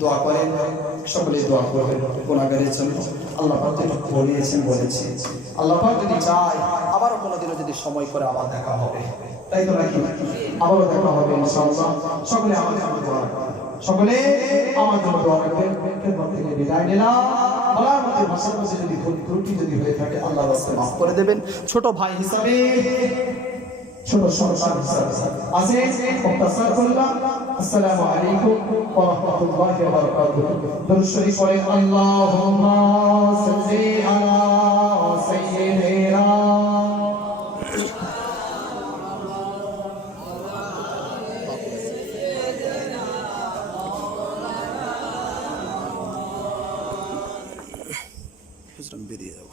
দোয়া করেন, সকলে দোয়া করবেন গুনাহগারের জন্য। আল্লাহ পাক বলেছেন আল্লাহ পাক যদি চায় আবারও কোনোদিনও যদি সময় করে আবার দেখা হবে, তাই তো নাকি? আবারও দেখা হবে ইনশাআল্লাহ। সকলে আমার জন্য দোয়া করবেন, সকলে আমার জন্য দোয়া করবেন। খেদমত থেকে বিদায় নিলাম। বলার মধ্যে ভাষার মধ্যে যদি ভুল ত্রুটি যদি হয়ে থাকে আল্লাহর রাস্তায় মাফ করে দেবেন। ছোট ভাই হিসাবে, ছোট সন্তান হিসাবে আজিজ মুক্তাসার করলাম। আসসালামু আলাইকুম ওয়া রাহমাতুল্লাহি ওয়া বারাকাতুহু। দরুদ শরীফ পড়েন। আল্লাহুম্মা সাল্লি আলা সাইয়্যিদিনা বেরিয়ে যাবো।